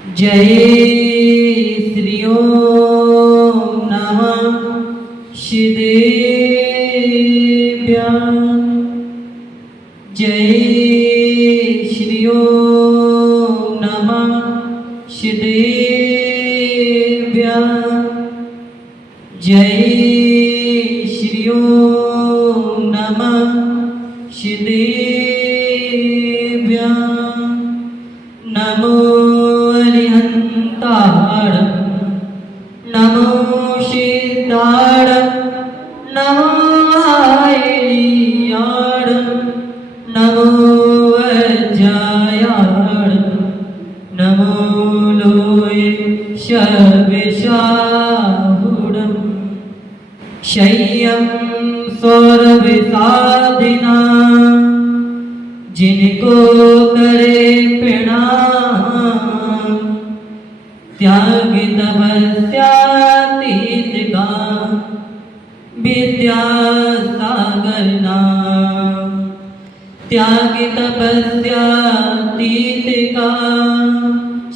जय श्री ओम नमः शिदेव्यां। जय श्री ओम नमः शिदेव्यां। जय श्री ओम नमः शिदेव्यां। नमो अरिहंताड़, नमो शीताड़, नमो आयलियाड़, नमो वज्रायाड़, नमो लोय शर्विशाहुडं शय्यं सौरभिसादिना। जिनको करे प्रणाम त्याग तपस्यातीत का विद्यासागर नाम। त्याग तपस्यातीत का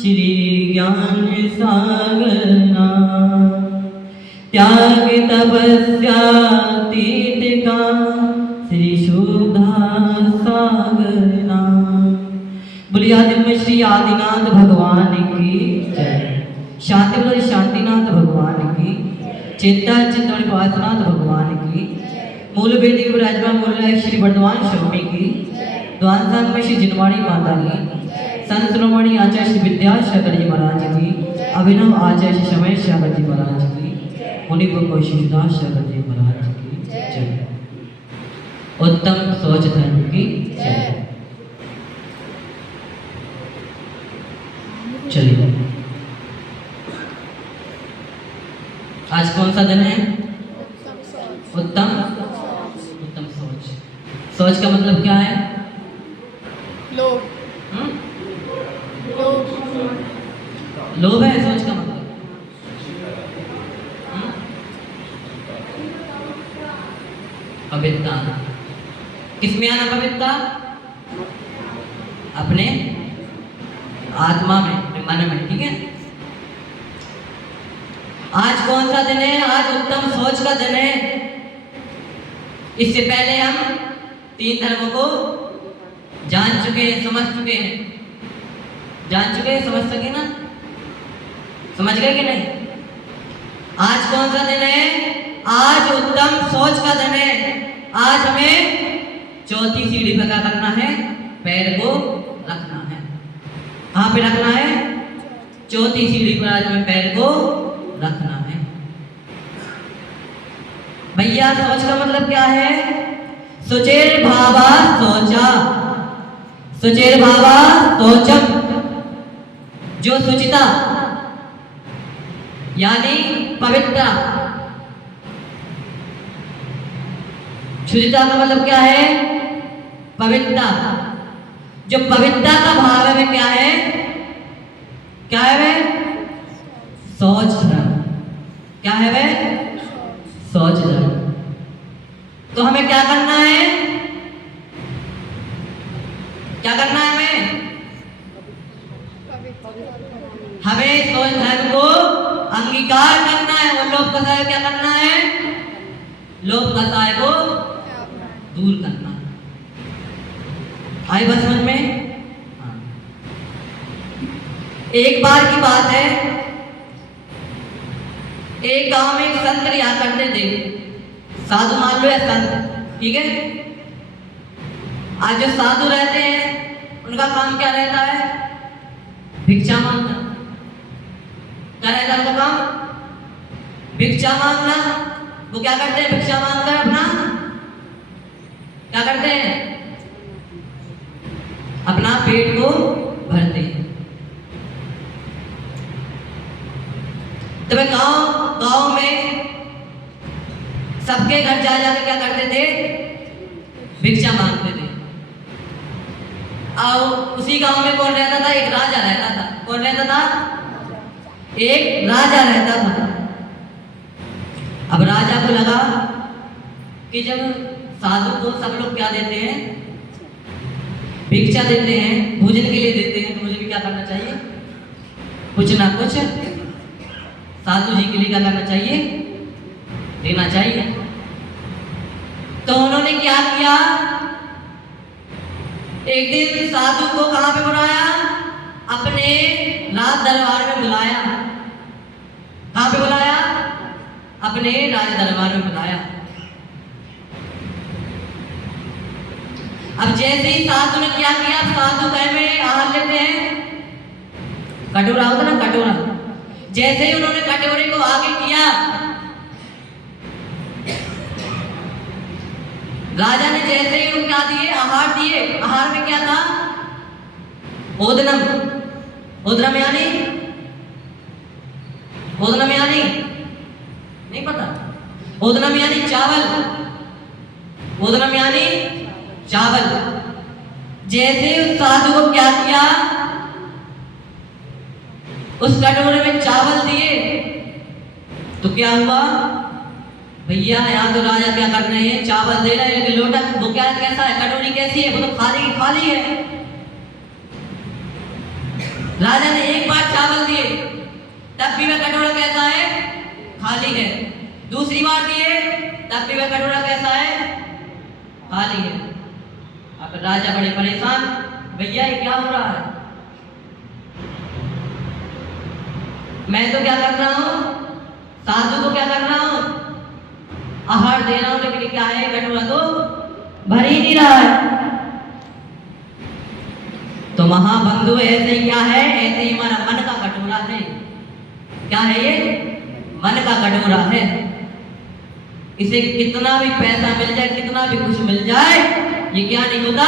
श्री ज्ञान सागर नाम। त्याग तपस्यातीत का श्री शुद्धा सागर नाम। बोलिए आदित्य श्री आदिनाथ भगवान की जय। शांति बोलिए शांतिनाथ भगवान की। चिंता चिंतन वासनाथ भगवान की। मूल वेदी विराजमान मूल श्री वर्धमान श्रोणी की। द्वांसांग में श्री जिनवाणी माता की। संत श्रोमणी आचार्य श्री विद्यासागर जी महाराज की। अभिनव आचार्य श्री समय सागर जी महाराज की। मुनि को शिवदास सागर जी महाराज की जय। उत्तम सोच धर्म की जय। चलिए, आज कौन सा दिन है? उत्तम उत्तम सोच। सोच का मतलब क्या है? लोभ। लोभ है सोच का मतलब। पवित्रता। किसमें आना पवित्रता? अपने आत्मा में, मन में। ठीक है, आज कौन सा दिन है? आज उत्तम सोच का दिन है। इससे पहले हम 3 धर्मों को जान चुके हैं, समझ चुके हैं। जान चुके हैं, समझ सके ना? समझ गए कि नहीं? आज कौन सा दिन है? आज उत्तम सोच का दिन है। आज हमें चौथी सीढ़ी पर क्या करना है? पैर को रखना है। कहाँ पे रखना है? चौथी सीढ़ी पर आज हमें पैर को रखना है। भैया सोच का मतलब क्या है? सुचेर भावा सोचा, सुचेर भावा सोचम। जो सुचिता यानी पवित्रता। शुचिता का मतलब क्या है? पवित्रता। जो पवित्रता का भाव है वे क्या है? क्या है वे? सोच धर्म। क्या है वे? सोच धर्म। तो हमें क्या करना है? क्या करना है हमें? हमें सोच धर्म को अंगीकार करना है। और लोभ कसाय क्या करना है? लोभ कसाय को दूर करना। आई बस समझ में? हाँ। एक बार की बात है, एक गांव में एक संत रिया करते थे। साधु मान लो या संत, ठीक है। आज जो साधु रहते हैं उनका काम क्या रहता है? भिक्षा मांगना। क्या रहता है उनका काम? भिक्षा मांगना। वो क्या करते हैं? भिक्षा मांगकर अपना क्या करते हैं? अपना पेट को भरते हैं। तो वे गांव में सबके घर जा जाकर क्या करते थे? भिक्षा मांगते थे। और उसी गांव में कौन रहता था? एक राजा रहता था। कौन रहता था? एक राजा रहता था। अब राजा को लगा कि जब साधु को सब लोग क्या देते हैं? भिक्षा देते हैं, भोजन के लिए देते हैं, तो मुझे भी क्या करना चाहिए? कुछ ना कुछ साधु जी के लिए क्या करना चाहिए, देना चाहिए। तो उन्होंने क्या किया, एक दिन साधु को कहां पे बुलाया, अपने राज दरबार में बुलाया। कहां पे बुलाया, अपने राज दरबार में बुलाया। अब जैसे ही साधु ने क्या किया, साधु कह में आहार लेते हैं, कटोरा होता ना कटोरा, जैसे ही उन्होंने कटोरे को आगे किया, राजा ने जैसे ही उनको क्या दिए, आहार दिए। आहार में क्या था, ओदनम। ओदनम यानी, ओदनम यानी नहीं पता, ओदनम यानी चावल, ओदनम यानी चावल। जैसे उस साधु को क्या किया, उस कटोरे में चावल दिए, तो क्या हुआ, भैया यहाँ तो राजा क्या कर रहे हैं, चावल दे रहे हैं, लेकिन लोटा वो क्या कैसा है, कटोरी कैसी है, वो तो खाली खाली है। राजा ने एक बार चावल दिए, तब भी वह कटोरा कैसा है, खाली है। दूसरी बार दिए, तब भी वह कटोरा कैसा है, खाली है। अब राजा बड़े परेशान, भैया ये क्या हो रहा है, मैं तो क्या कर रहा हूं, साधु को क्या कर रहा हूं, आहार दे रहा हूं, लेकिन क्या है, कटोरा तो भर ही नहीं रहा है। तो महाबंधु ऐसे ही क्या है, ऐसे ही हमारा मन का कटोरा है। क्या है ये, मन का कटोरा है। इसे कितना भी पैसा मिल जाए, कितना भी कुछ मिल जाए, ये क्या नहीं होता,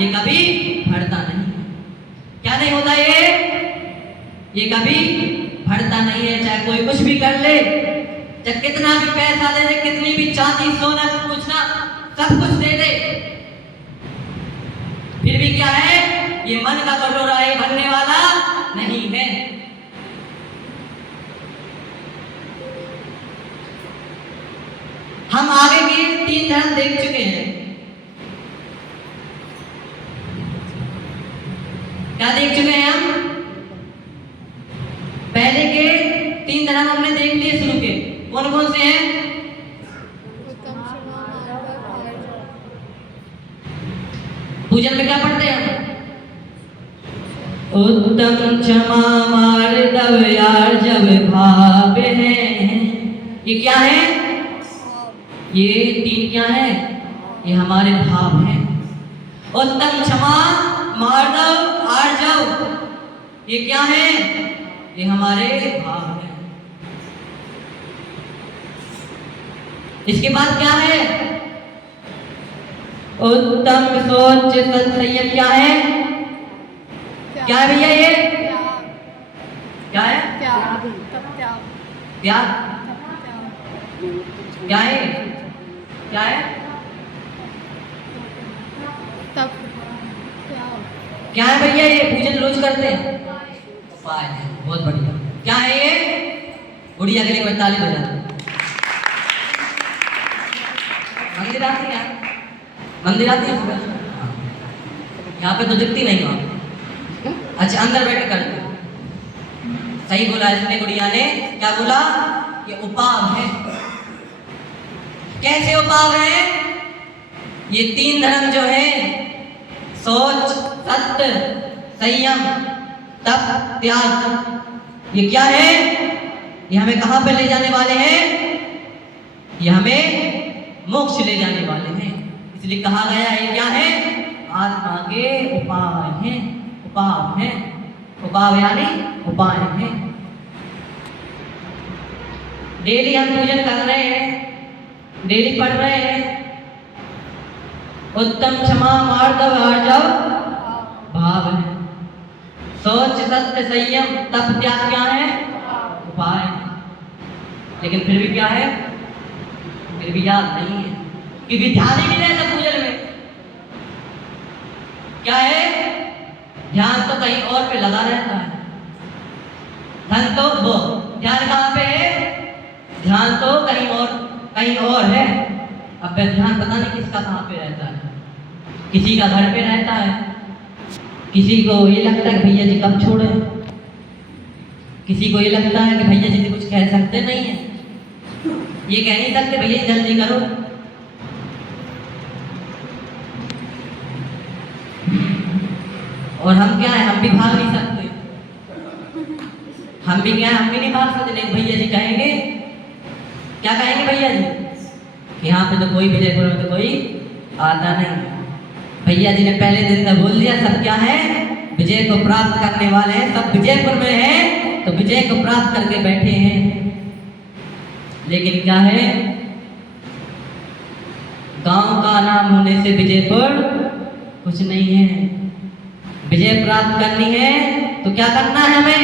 ये कभी भरता नहीं। क्या नहीं होता, ये कभी भरता नहीं है। चाहे कोई कुछ भी कर ले, चाहे कितना भी पैसा दे दे, कितनी भी चांदी सोना कुछ ना सब कुछ दे दे, फिर भी क्या है, ये मन का कटोरा है, भरने वाला नहीं है। हम आगे के 3 धर्म देख चुके हैं। क्या देख चुके हैं हम, पहले के 3 धर्म हमने देख लिए शुरू के, कौन कौन से हैं, पूजन में क्या पढ़ते हैं, उत्तम क्षमा मार्दव आर्जव भाव है। ये क्या है, ये 3 क्या है, ये हमारे भाव हैं। उत्तम क्षमा मार्दव आर्जव, ये क्या है, ये हमारे भाव हैं। इसके बाद क्या है, उत्तम सोच संयम, क्या है, क्या है भैया, ये क्या है, त्याग, क्या है, क्या है, क्या है भैया, ये पूजन रोज करते हैं, उपाय है, बहुत बढ़िया। क्या है ये, गुड़िया के लिए ताली बजा। मंदिर आती है, मंदिर आती है, यहाँ पे तो दिखती नहीं वहाँ। अच्छा, अंदर बैठे करते, सही बोला इसने, गुड़िया ने क्या बोला, ये उपाव है। कैसे उपाव है, ये 3 धर्म जो है, सोच, सत्य, संयम, तप, त्याग, ये क्या है, ये हमें कहां पे ले जाने वाले हैं, ये हमें मोक्ष ले जाने वाले हैं। इसलिए कहा गया है, क्या है, आत्मा के उपाय हैं, उपाव हैं, उपाव यानी उपाय हैं। डेली हम पूजन कर रहे हैं, डेली पढ़ रहे हैं, उत्तम क्षमा मार्दव आर्जव भाव है। सोच, सत्य, संयम, तप, त्याग क्या है, उपाय। लेकिन फिर भी क्या है, फिर भी याद नहीं है, क्योंकि ध्यान ही नहीं रहता पूजन में। क्या है, ध्यान तो कहीं और पे लगा रहता है। धन तो वो ध्यान कहाँ पे है, ध्यान तो कहीं और है। अब ध्यान पता नहीं किसका कहाँ पे रहता है, किसी का घर पे रहता है, किसी को ये लगता है भैया जी कब छोड़े, किसी को ये लगता है कि भैया जी से कुछ कह सकते नहीं है, ये कह नहीं सकते भैया जल्दी करो। और हम क्या है, हम भी भाग नहीं सकते, हम भी क्या है, हम भी नहीं भाग सकते। लेकिन भैया जी कहेंगे, क्या कहेंगे भैया जी कि यहाँ पे तो कोई विजयपुर में तो कोई आता नहीं। भैया जी ने पहले दिन तो बोल दिया सब क्या है, विजय को प्राप्त करने वाले हैं, सब विजयपुर में हैं, तो विजय को प्राप्त करके बैठे हैं। लेकिन क्या है, गांव का नाम होने से विजयपुर कुछ नहीं है। विजय प्राप्त करनी है तो क्या करना है, हमें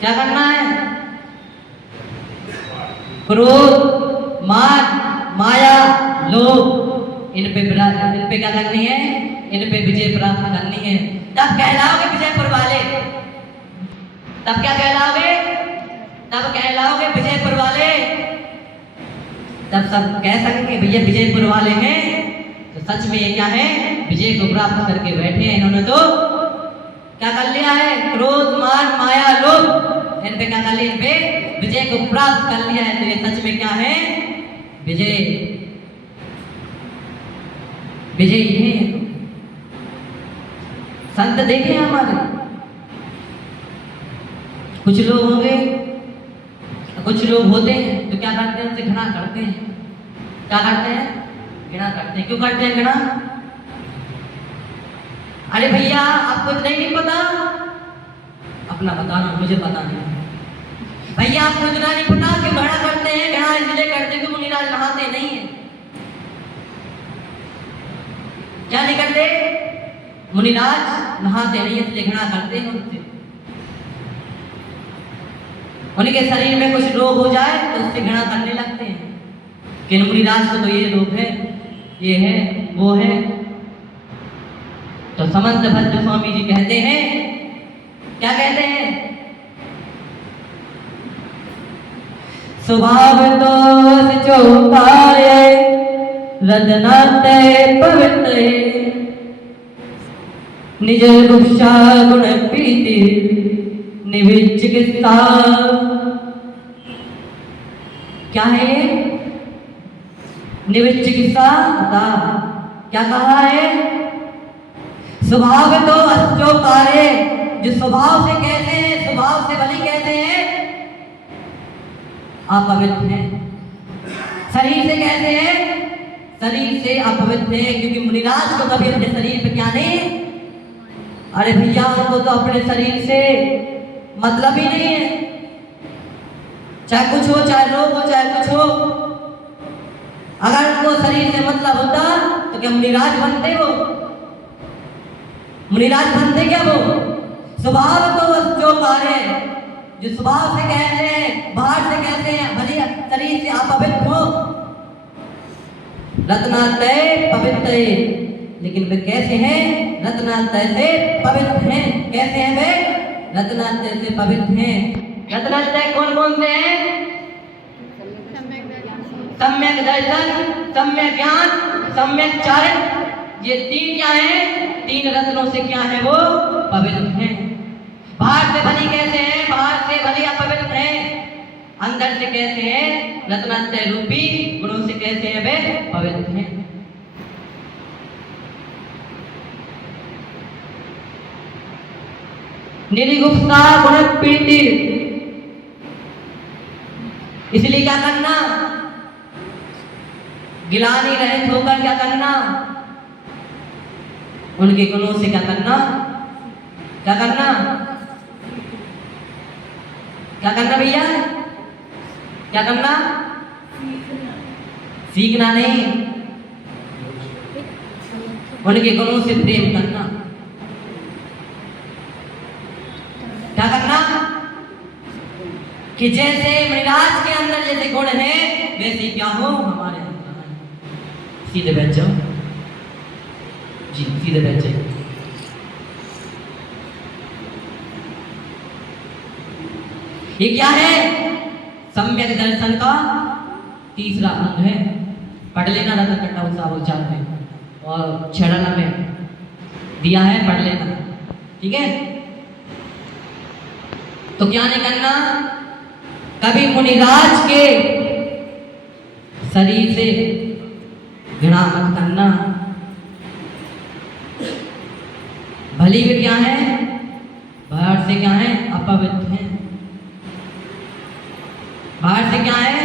क्या करना है, क्रोध, मान, माया, लोभ, इन पे क्या करनी है, इन पे विजय प्राप्त करनी है। तब कहलाओगे विजयपुर वाले, तब क्या कहलाओगे, तब कहलाओगे विजयपुर वाले। तब सब कह सकेंगे भैया विजयपुर वाले हैं, तो सच में ये क्या है, विजय को प्राप्त करके बैठे हैं। इन्होंने तो क्या कर लिया है, क्रोध, मान, माया, लोभ, इन पे क्या कर लिया, इन पे विजय को प्राप्त कर लिया है। तो ये सच में क्या है, विजय, विजय है। संत देखे हमारे, कुछ लोग होंगे, कुछ लोग होते हैं तो क्या करते हैं, उनसे घृणा करते हैं। क्या करते हैं, घृणा करते हैं। क्यों करते हैं घृणा, अरे भैया आपको इतना ही नहीं पता, अपना बताना, मुझे पता नहीं। भैया आपको इतना नहीं पता क्यों घृणा करते हैं, घृणा इसलिए करते हैं कि मुनिराज नहाते नहीं है। क्या नहीं करते, मुनिराज नहाते नहीं है, इसलिए घृणा करते हैं उनसे। उनके शरीर में कुछ रोग हो जाए तो उससे घृणा करने लगते हैं कि मुनिराज को तो ये रोग है, ये है, वो है। तो समंत भद्र स्वामी जी कहते हैं, क्या कहते हैं, स्वभाव तो चौकाए रदनाते पवित्र, निज गुप्सा गुण प्रीति निविज चिकित्सा। क्या है ये, निविज चिकित्सा बता, क्या कहा है, स्वभाव तो अच्छो कार्य, जो स्वभाव से कहते हैं, स्वभाव से भली कहते हैं, अपवित्र हैं। शरीर से कहते हैं, शरीर से अपवित्र है, क्योंकि मुनिराज को कभी अपने शरीर पे क्या नहीं, अरे भैया उनको तो अपने शरीर से मतलब ही नहीं है, चाहे कुछ हो, चाहे रोग हो, चाहे कुछ हो। अगर उनको शरीर से मतलब होता तो क्या मुनिराज बनते वो, मुनिराज बनते क्या वो। स्वभाव तो जो कार्य, जो स्वभाव से कहते हैं, बाहर से कहते हैं, भले शरीर से अपवित्र हो, रत्नातय पवित्र, लेकिन वे कैसे हैं, रत्नातय से पवित्र हैं। कैसे हैं वे, रत्नातय से पवित्र हैं। रत्नातय कौन कौन से हैं, सम्यक दर्शन, सम्यक ज्ञान, सम्यक चारित्र, ये तीन क्या हैं, तीन रत्नों से क्या है वो पवित्र हैं। बाहर से भली कैसे हैं, बाहर से भली अपवित्र हैं, अंदर से कैसे हैं, रत्नातय रूपी गुणों से कैसे हैं वे पवित्र हैं। निर्गुप्ता गुण प्रीति, इसलिए क्या करना, गिलानी रहित होकर क्या करना, उनके गुणों से क्या करना, क्या करना, क्या करना भैया, क्या करना, सीखना नहीं, उनके गुणों से प्रेम करना। क्या करना, कि जैसे मुनिराज के अंदर जैसे गुण है वैसे क्या हो हमारे अंदर। सीधे बैठ जाओ जी, सीधे बैठ जाइए। ये क्या है, सम्यक दर्शन का तीसरा अंग है। पढ़ लेना रतन कट्टा उत्साह उच्चार में और छड़ाना में दिया है, पढ़ लेना, ठीक है। तो क्या नहीं करना, कभी मुनिराज के शरीर से घृणा मत करना। भली भी क्या है, बाहर से क्या है, अपवित्र है। बाहर से क्या है,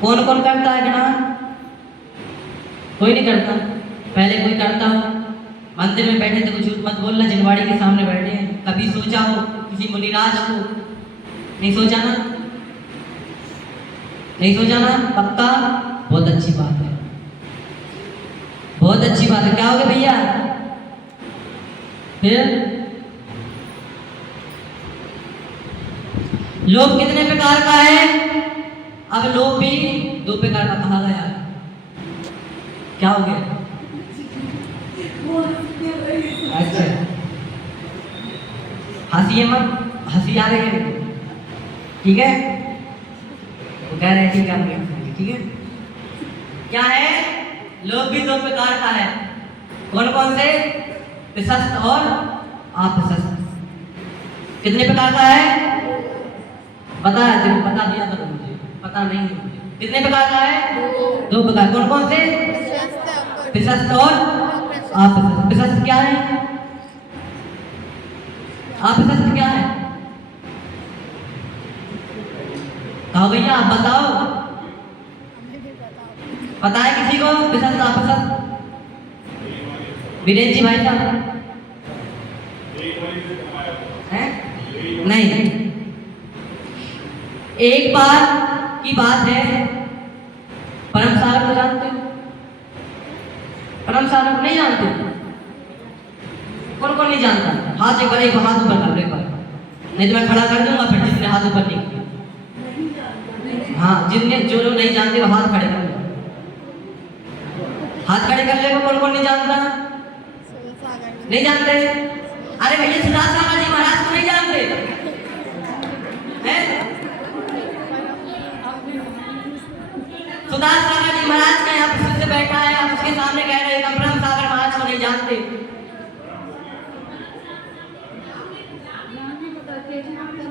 कौन कौन करता है घृणा? कोई नहीं करता। पहले कोई करता हो, मंदिर में बैठे थे, कुछ मत बोलना, जिनवाड़ी के सामने बैठे हैं। कभी सोचा हो किसी मुनिराज को? नहीं सोचा ना, नहीं सोचा ना, पक्का? बहुत अच्छी बात है, बहुत अच्छी बात है। क्या हो गया भैया? फिर लोभ कितने प्रकार का है? अब लोभ भी 2 प्रकार का कहा गया है। क्या हो गया? अच्छा, हंसिए मत, हंसी आ रही है, ठीक है? वो कह रहे हैं ठीक है, ठीक है? क्या है? लोभ भी 2 प्रकार का है। कौन कौन से? प्रशस्त और अप्रशस्त। कितने प्रकार का है? बता दिया करो मुझे, पता नहीं है मुझे। कितने प्रकार का है? 2 प्रकार। कौन कौन से? प्रशस्त और अप्रशस्त। प्रशस्त क्या है? अप्रशस्त क्या है? कहो भैया, आप बताओ, पता है किसी को प्रशस्त अप्रशस्त? वीरेंद्र जी भाई साहब हैं? नहीं। एक बार की बात है, परम सागर को जानते हो? परम सागर को नहीं जानते? कौन कौन नहीं जानता? हाथ एक बार, एक हाथ ऊपर कर दो एक बार, नहीं तो मैं खड़ा कर दूंगा। फिर जिसने हाथ ऊपर नहीं किया, हाँ, जिनने, जो लोग नहीं जानते वो हाथ खड़े कर लो, हाथ खड़े कर ले। कौन कौन नहीं जानता? नहीं जानते? अरे भैया, सुधा सागर जी महाराज को नहीं जानते हैं? सुधा सागर जी महाराज का यहाँ प्रसिद्ध बैठा है, आप उसके सामने कह रहे हैं ब्रह्म सागर महाराज को नहीं जानते?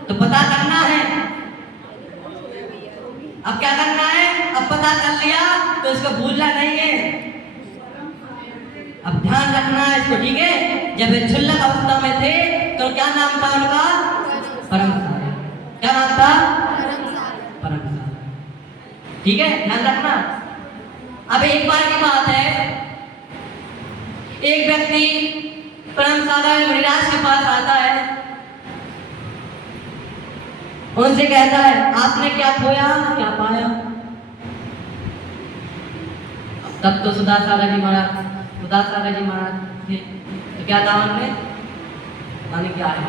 तो पता करना है। अब क्या करना है? अब पता कर लिया तो इसको भूलना नहीं है, अब ध्यान रखना है इसको, ठीक है? जब वे क्षुल्लक अवस्था में थे तो क्या नाम था उनका? परम सागर। क्या नाम था? परम सागर, ठीक है? ध्यान रखना। अब एक बार की बात है, एक व्यक्ति परम सागर मुनिराज के पास आता है, उनसे कहता है आपने क्या खोया, क्या पाया? तब तो सुधा सागर जी महाराज थे, तो क्या था उन्होंने? पता नहीं क्या है।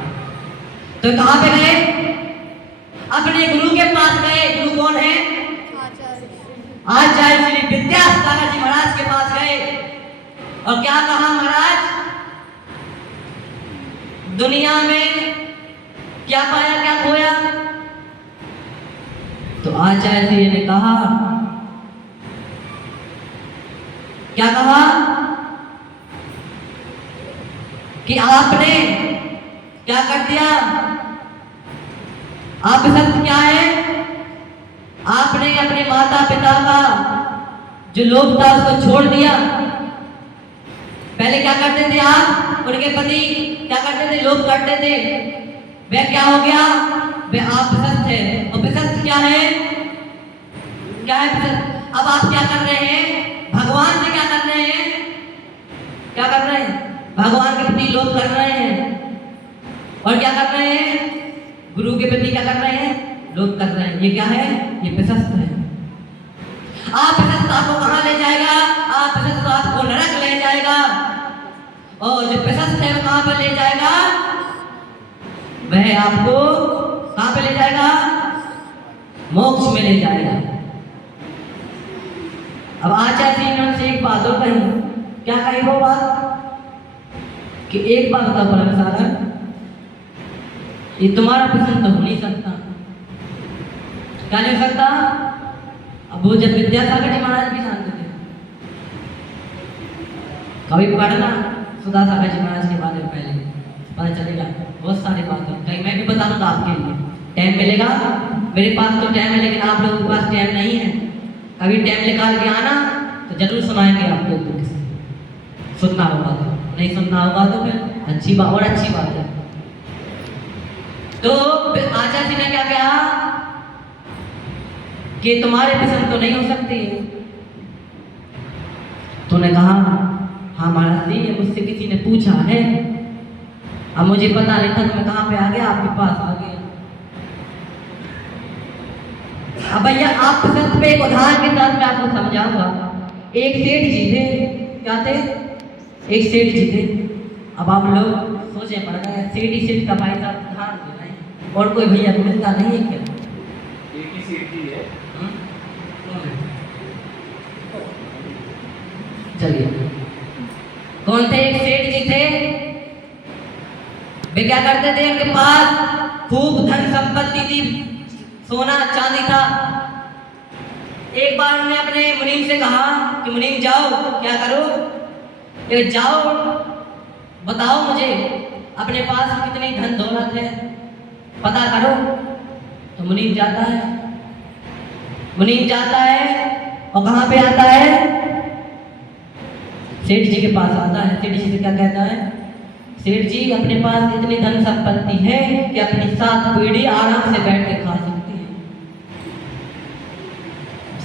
तो कहाँ पे गए? अपने गुरु के पास गए। गुरु कौन है? आचार्य श्री विद्यासागर जी महाराज के पास गए और क्या कहा? महाराज, दुनिया में क्या पाया, क्या खोया? तो आचार्य जी ने कहा, क्या कहा? कि आपने क्या कर दिया? आप सत्य क्या है? आपने अपने माता पिता का जो लोभ था उसको छोड़ दिया। पहले क्या करते थे आप? उनके पति क्या करते थे? लोभ करते थे। वह क्या हो गया? वह आप सत्य है। और विसत्य क्या है? क्या है विसत्य? अब आप क्या कर रहे हैं? भगवान से क्या कर रहे हैं? क्या कर रहे हैं? भगवान के प्रति लोभ कर रहे हैं। और क्या कर रहे हैं? गुरु के प्रति क्या कर रहे हैं? लोभ कर रहे हैं। ये क्या है? ये प्रशस्त है। आप प्रशस्त आपको कहाँ ले जाएगा? आप प्रशस्त आपको नरक ले जाएगा। और जो प्रशस्त है वो कहाँ पर ले जाएगा? वह आपको कहाँ पे ले जाएगा? मोक्ष में ले जाएगा। अब आचार्य जी ने उनसे एक बात और कही। क्या कही वो बात? कि एक बात होता परम सागर, ये तुम्हारा पसंद तो हो नहीं सकता। क्या नहीं हो सकता? अब वो जब विद्यासागर जी महाराज भी जानते थे, कभी पढ़ना सुधा सागर जी महाराज के बारे में, पहले पता चलेगा बहुत सारी बातें कहीं मैं भी बता दूंगा आपके लिए। टाइम मिलेगा, मेरे पास तो टाइम है लेकिन आप लोगों के पास टाइम नहीं है। कभी टाइम निकाल के आना तो जरूर सुनाएंगे आप लोग को। सुनना होगा तो, नहीं सुनना होगा तो फिर अच्छी बात, और अच्छी बात है। तो आचार्य जी ने क्या कहा कि तुम्हारे पसंद तो नहीं हो सकती। तूने कहा हाँ महाराज जी, मुझसे किसी ने पूछा है, अब मुझे पता नहीं था तो मैं कहाँ पे आ गया, आपके पास आ गया। अब भैया आप पसंद पे एक उदाहरण के साथ मैं आपको समझाऊंगा। एक सेठ जी थे, क्या थे? एक सेठ जी थे। अब आप लोग सोचे पड़ गए, सेठ ही सेठ का भाई साहब उदाहरण दे रहे हैं, और कोई भैया को मिलता नहीं है क्या? एक ही सेठ जी है। चलिए, कौन थे? एक सेठ जी थे। वे क्या करते थे? उनके पास खूब धन संपत्ति थी, सोना चांदी था। एक बार उन्होंने अपने मुनीम से कहा कि मुनीम जाओ, क्या करो? ये जाओ बताओ मुझे अपने पास कितनी धन दौलत है, पता करो। तो मुनीम जाता है, मुनीम जाता है और कहाँ पे आता है? सेठ जी के पास आता है। सेठ जी से क्या कहता है? सेठ जी अपने पास इतनी धन संपत्ति है कि अपनी 7 पीढ़ी आराम से बैठ के खा सकती है।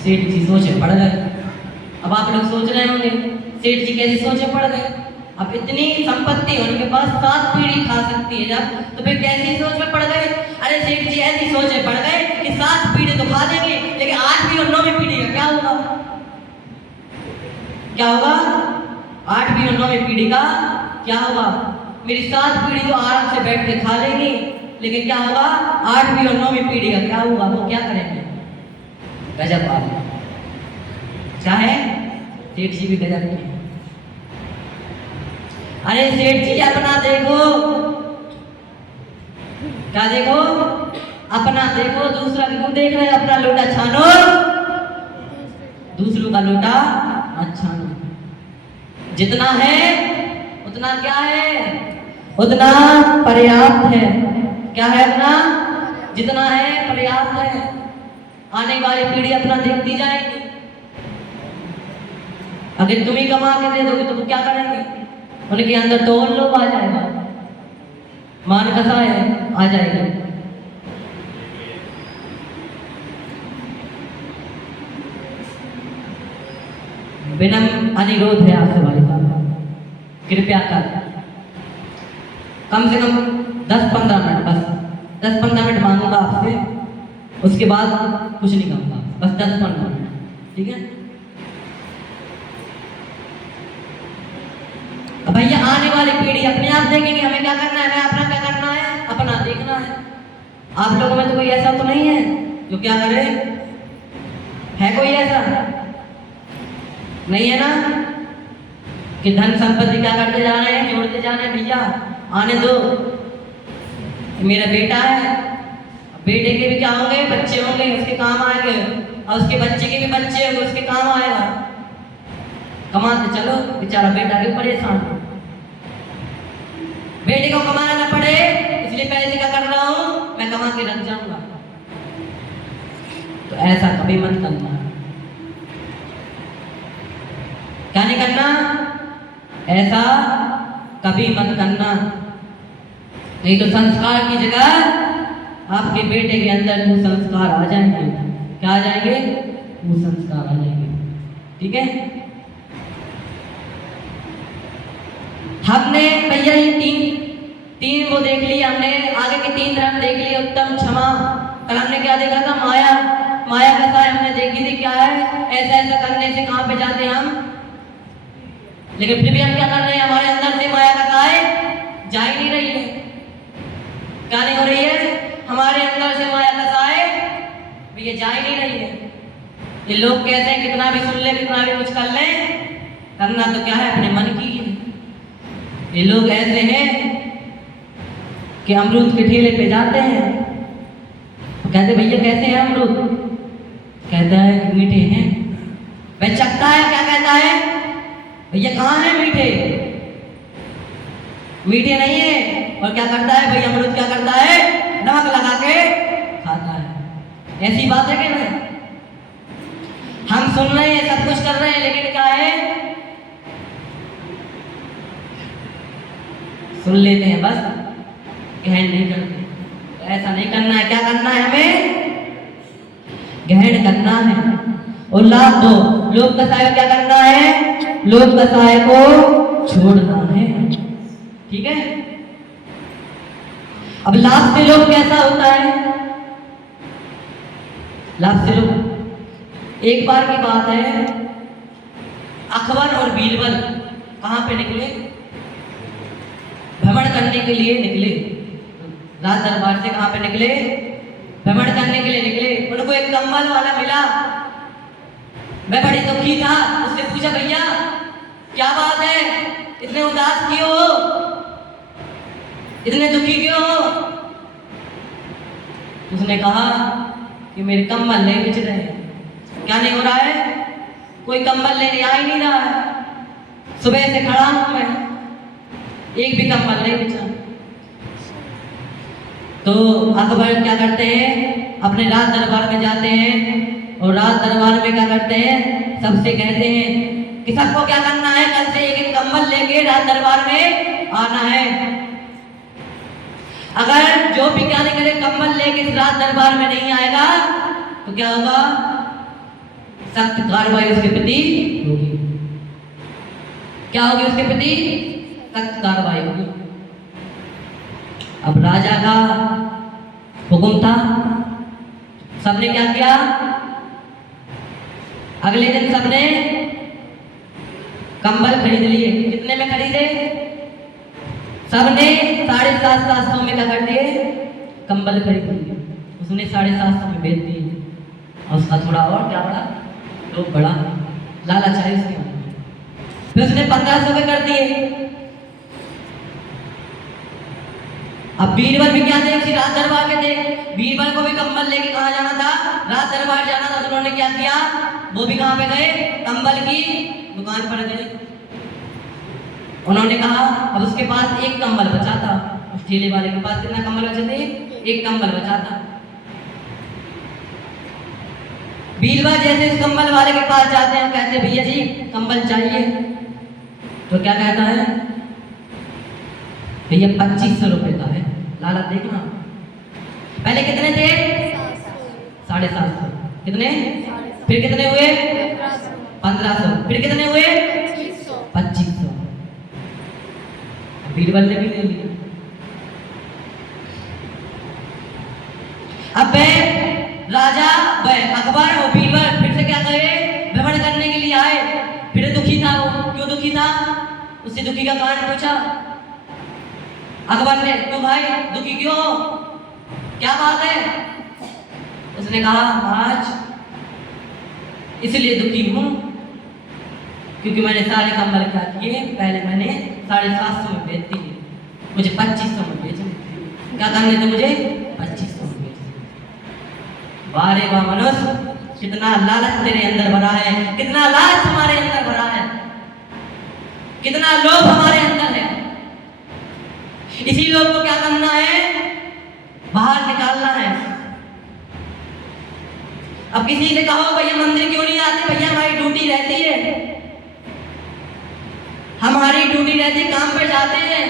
सेठ जी सोचे पड़ गए। अब आप लोग सोच रहे होंगे सेठ जी कैसे सोचे पड़ गए? अब इतनी संपत्ति उनके पास 7 पीढ़ी खा सकती है जब, तो फिर कैसी सोच में पड़ गए? अरे सेठ जी ऐसी सोच में पड़ गए कि 7 पीढ़ी तो खा देंगे लेकिन 8वीं और 9वीं पीढ़ी का क्या होगा? क्या होगा? 8वीं और 9वीं पीढ़ी का क्या होगा? मेरी 7 पीढ़ी तो आराम से बैठ के खा लेंगी, लेकिन क्या होगा? 8वीं और 9वीं पीढ़ी का क्या होगा? वो क्या करेंगे? गजब बात क्या है? सेठ जी भी गजब के। अरे सेठ जी अपना देखो, क्या देखो? अपना देखो, दूसरा क्यों देख रहे? अपना लोटा छानो, दूसरों का लोटा मत छानो। जितना है उतना क्या है? उतना पर्याप्त है। क्या है? उतना जितना है पर्याप्त है। आने वाली पीढ़ी अपना देखती जाएगी। अगर तुम ही कमा के दे दोगे तो वो क्या करेंगे? उनके अंदर तो और लोभ आ जाएगा, मान कसा है आ जाएगा। विनम्र अनुरोध है आपसे भाई साहब, कृपया कर कम से कम 10-15 मिनट, बस 10-15 मिनट मांगूंगा आपसे, उसके बाद कुछ नहीं कहूँगा, बस 10-15 मिनट, ठीक है? भैया आने वाली पीढ़ी अपने आप देखेंगे, हमें क्या करना है, हमें अपना क्या करना है, अपना देखना है। आप लोगों में तो कोई ऐसा तो नहीं है जो क्या करे? है कोई ऐसा? नहीं है ना, कि धन संपत्ति क्या करते जा रहे हैं, जोड़ते जा रहे हैं। भैया आने दो, मेरा बेटा है, बेटे के भी क्या होंगे? बच्चे होंगे, उसके काम आएंगे, और उसके बच्चे के भी बच्चे होंगे, उसके काम आएगा। कमाते चलो, बेचारा बेटा भी परेशान, बेटे को कमाना ना पड़े इसलिए पैसे क्या कर रहा हूं, मैं कमा के रख जाऊंगा। तो ऐसा कभी मत करना। क्या नहीं करना? ऐसा कभी मत करना, नहीं तो संस्कार की जगह आपके बेटे के अंदर वो संस्कार आ जाएंगे। क्या आ जाएंगे? वो संस्कार आ जाएंगे, ठीक है? हमने भैया ये तीन वो देख लिया, हमने आगे के 3 धर्म देख लिए, उत्तम, क्षमा। कल हमने क्या देखा था? माया। माया कथा हमने देखी थी, क्या है? ऐसा ऐसा करने से कहाँ पे जाते हैं हम, लेकिन फिर भी हम क्या कर रहे हैं? हमारे अंदर से माया कथा है जा ही नहीं रही है। क्या नहीं हो रही है? हमारे अंदर से माया कथा है ये जा ही नहीं रही है। ये लोग कहते हैं कितना भी सुन ले, कितना भी कुछ कर ले, करना तो क्या है? अपने मन की। ये लोग ऐसे हैं कि अमरूद के ठेले पे जाते हैं, कहते भैया कैसे हैं अमरूद? कहता है मीठे हैं। वह चखता है, क्या कहता है? भैया कहाँ है मीठे? मीठे नहीं है। और क्या करता है भाई, अमरूद क्या करता है, नमक लगा के खाता है। ऐसी बात है कि नहीं? हम सुन रहे हैं, सब कुछ कर रहे हैं, लेकिन क्या है, सुन लेते हैं बस, ग्रहण नहीं करते। तो ऐसा नहीं करना है। क्या करना है हमें, ग्रहण करना है। और लाभ दो, लोभ कसाय को क्या करना है, लोभ कसाय को छोड़ना है। ठीक है। अब लाभ से लोभ कैसा होता है, लाभ से लोभ, एक बार की बात है, अकबर और बीरबल कहां पे निकले, भ्रमण करने के लिए निकले। राज दरबार से कहां पे निकले, भ्रमण करने के लिए निकले। उनको एक कंबल वाला मिला, मैं बड़ी दुखी था। उसने पूछा भैया क्या बात है, इतने उदास क्यों हो, इतने दुखी क्यों हो? उसने कहा कि मेरे कंबल नहीं बिछ रहे। क्या नहीं हो रहा है, कोई कंबल लेने आ ही नहीं रहा है। सुबह से खड़ा हूं मैं, एक भी कंबल नहीं बिछा। तो अकबर क्या करते हैं, अपने राज दरबार में जाते हैं और राज दरबार में क्या करते हैं, सबसे कहते हैं कि सबको क्या करना है, कल से एक एक कंबल लेके राज दरबार में आना है। अगर जो भी क्या नहीं करे, कंबल लेके इस राज दरबार में नहीं आएगा तो क्या होगा, सख्त कार्रवाई उसके प्रति होगी। क्या होगी उसके प्रति, सख्त कार्रवाई होगी। अब राजा का हुक्म था, सबने क्या किया, अगले दिन सबने कंबल खरीद लिए। कितने में खरीदे, सबने 750 में क्या कर दिए, कंबल खरीद लिए। उसने 750 में बेच दिए और उसका थोड़ा और क्या बढ़ा, लोग बढ़ा, लालच है उसके। फिर उसने 1500 में कर दिए। अब बीरबल भी क्या थे, राज दरबार के थे, बीरबल को भी कंबल लेके कहाँ जाना था, राज दरबार जाना था। तो उन्होंने क्या किया, वो भी कहाँ पे गए, कंबल की दुकान पर गए। उन्होंने कहा, अब उसके पास एक कंबल बचा था, उस ठेले वाले के पास कितना कंबल बचे थे, एक कंबल बचा था। बीरबल जैसे इस कंबल वाले के पास जाते हैं, कहते भैया जी कंबल चाहिए। तो क्या कहता है, भैया 2500 रुपए का है। लाला देखना, पहले कितने थे, 750। कितने, फिर कितने हुए, 1500, फिर कितने हुए, 2500। बीरबल ने भी ले लिया। अब राजा अकबर और बीरबल फिर से क्या करे, भ्रमण करने के लिए आए। फिर दुखी था वो, क्यों दुखी था, उससे दुखी का कारण पूछा। अकबर ने, तो भाई दुखी क्यों हो, क्या बात है? उसने कहा, आज इसलिए दुखी हूं क्योंकि मैंने सारे कंबल क्या किए, पहले मैंने 750 में बेच दिए, मुझे 2500 में बेचने। क्या करने थे मुझे, 2500 में बेचने। वाह रे वाह मनुष्य, कितना लालच तेरे अंदर भरा है, कितना लालच हमारे अंदर भरा है, कितना लोभ हमारे अंदर है। इसी लोग को क्या करना है, बाहर निकालना है। अब किसी से कहो भैया मंदिर क्यों नहीं आते, भैया हमारी ड्यूटी रहती है, हमारी ड्यूटी रहती है, काम पे जाते हैं,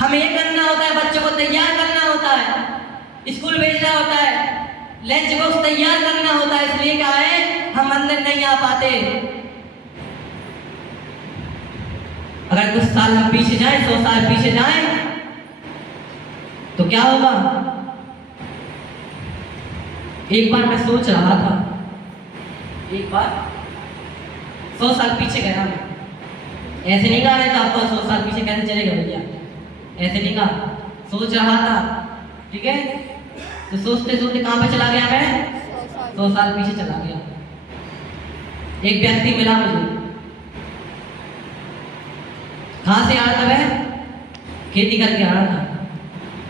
हमें ये करना होता है, बच्चों को तैयार करना होता है, स्कूल भेजना होता है, लंच बॉक्स तैयार करना होता है, इसलिए क्या है हम मंदिर नहीं आ पाते। अगर कुछ साल हम पीछे जाएं, 100 साल पीछे जाएं, तो क्या होगा। एक बार मैं सोच रहा था, एक बार 100 साल पीछे गया मैं, ऐसे नहीं कहा था आपको 100 साल पीछे कैसे चलेगा भैया, ऐसे नहीं कहा, सोच रहा था, ठीक है। तो सोचते सोचते कहां पे चला गया मैं, 100 साल पीछे चला गया। एक व्यक्ति मिला मुझे, कहां से आ रहा था वह, खेती करके आ रहा था।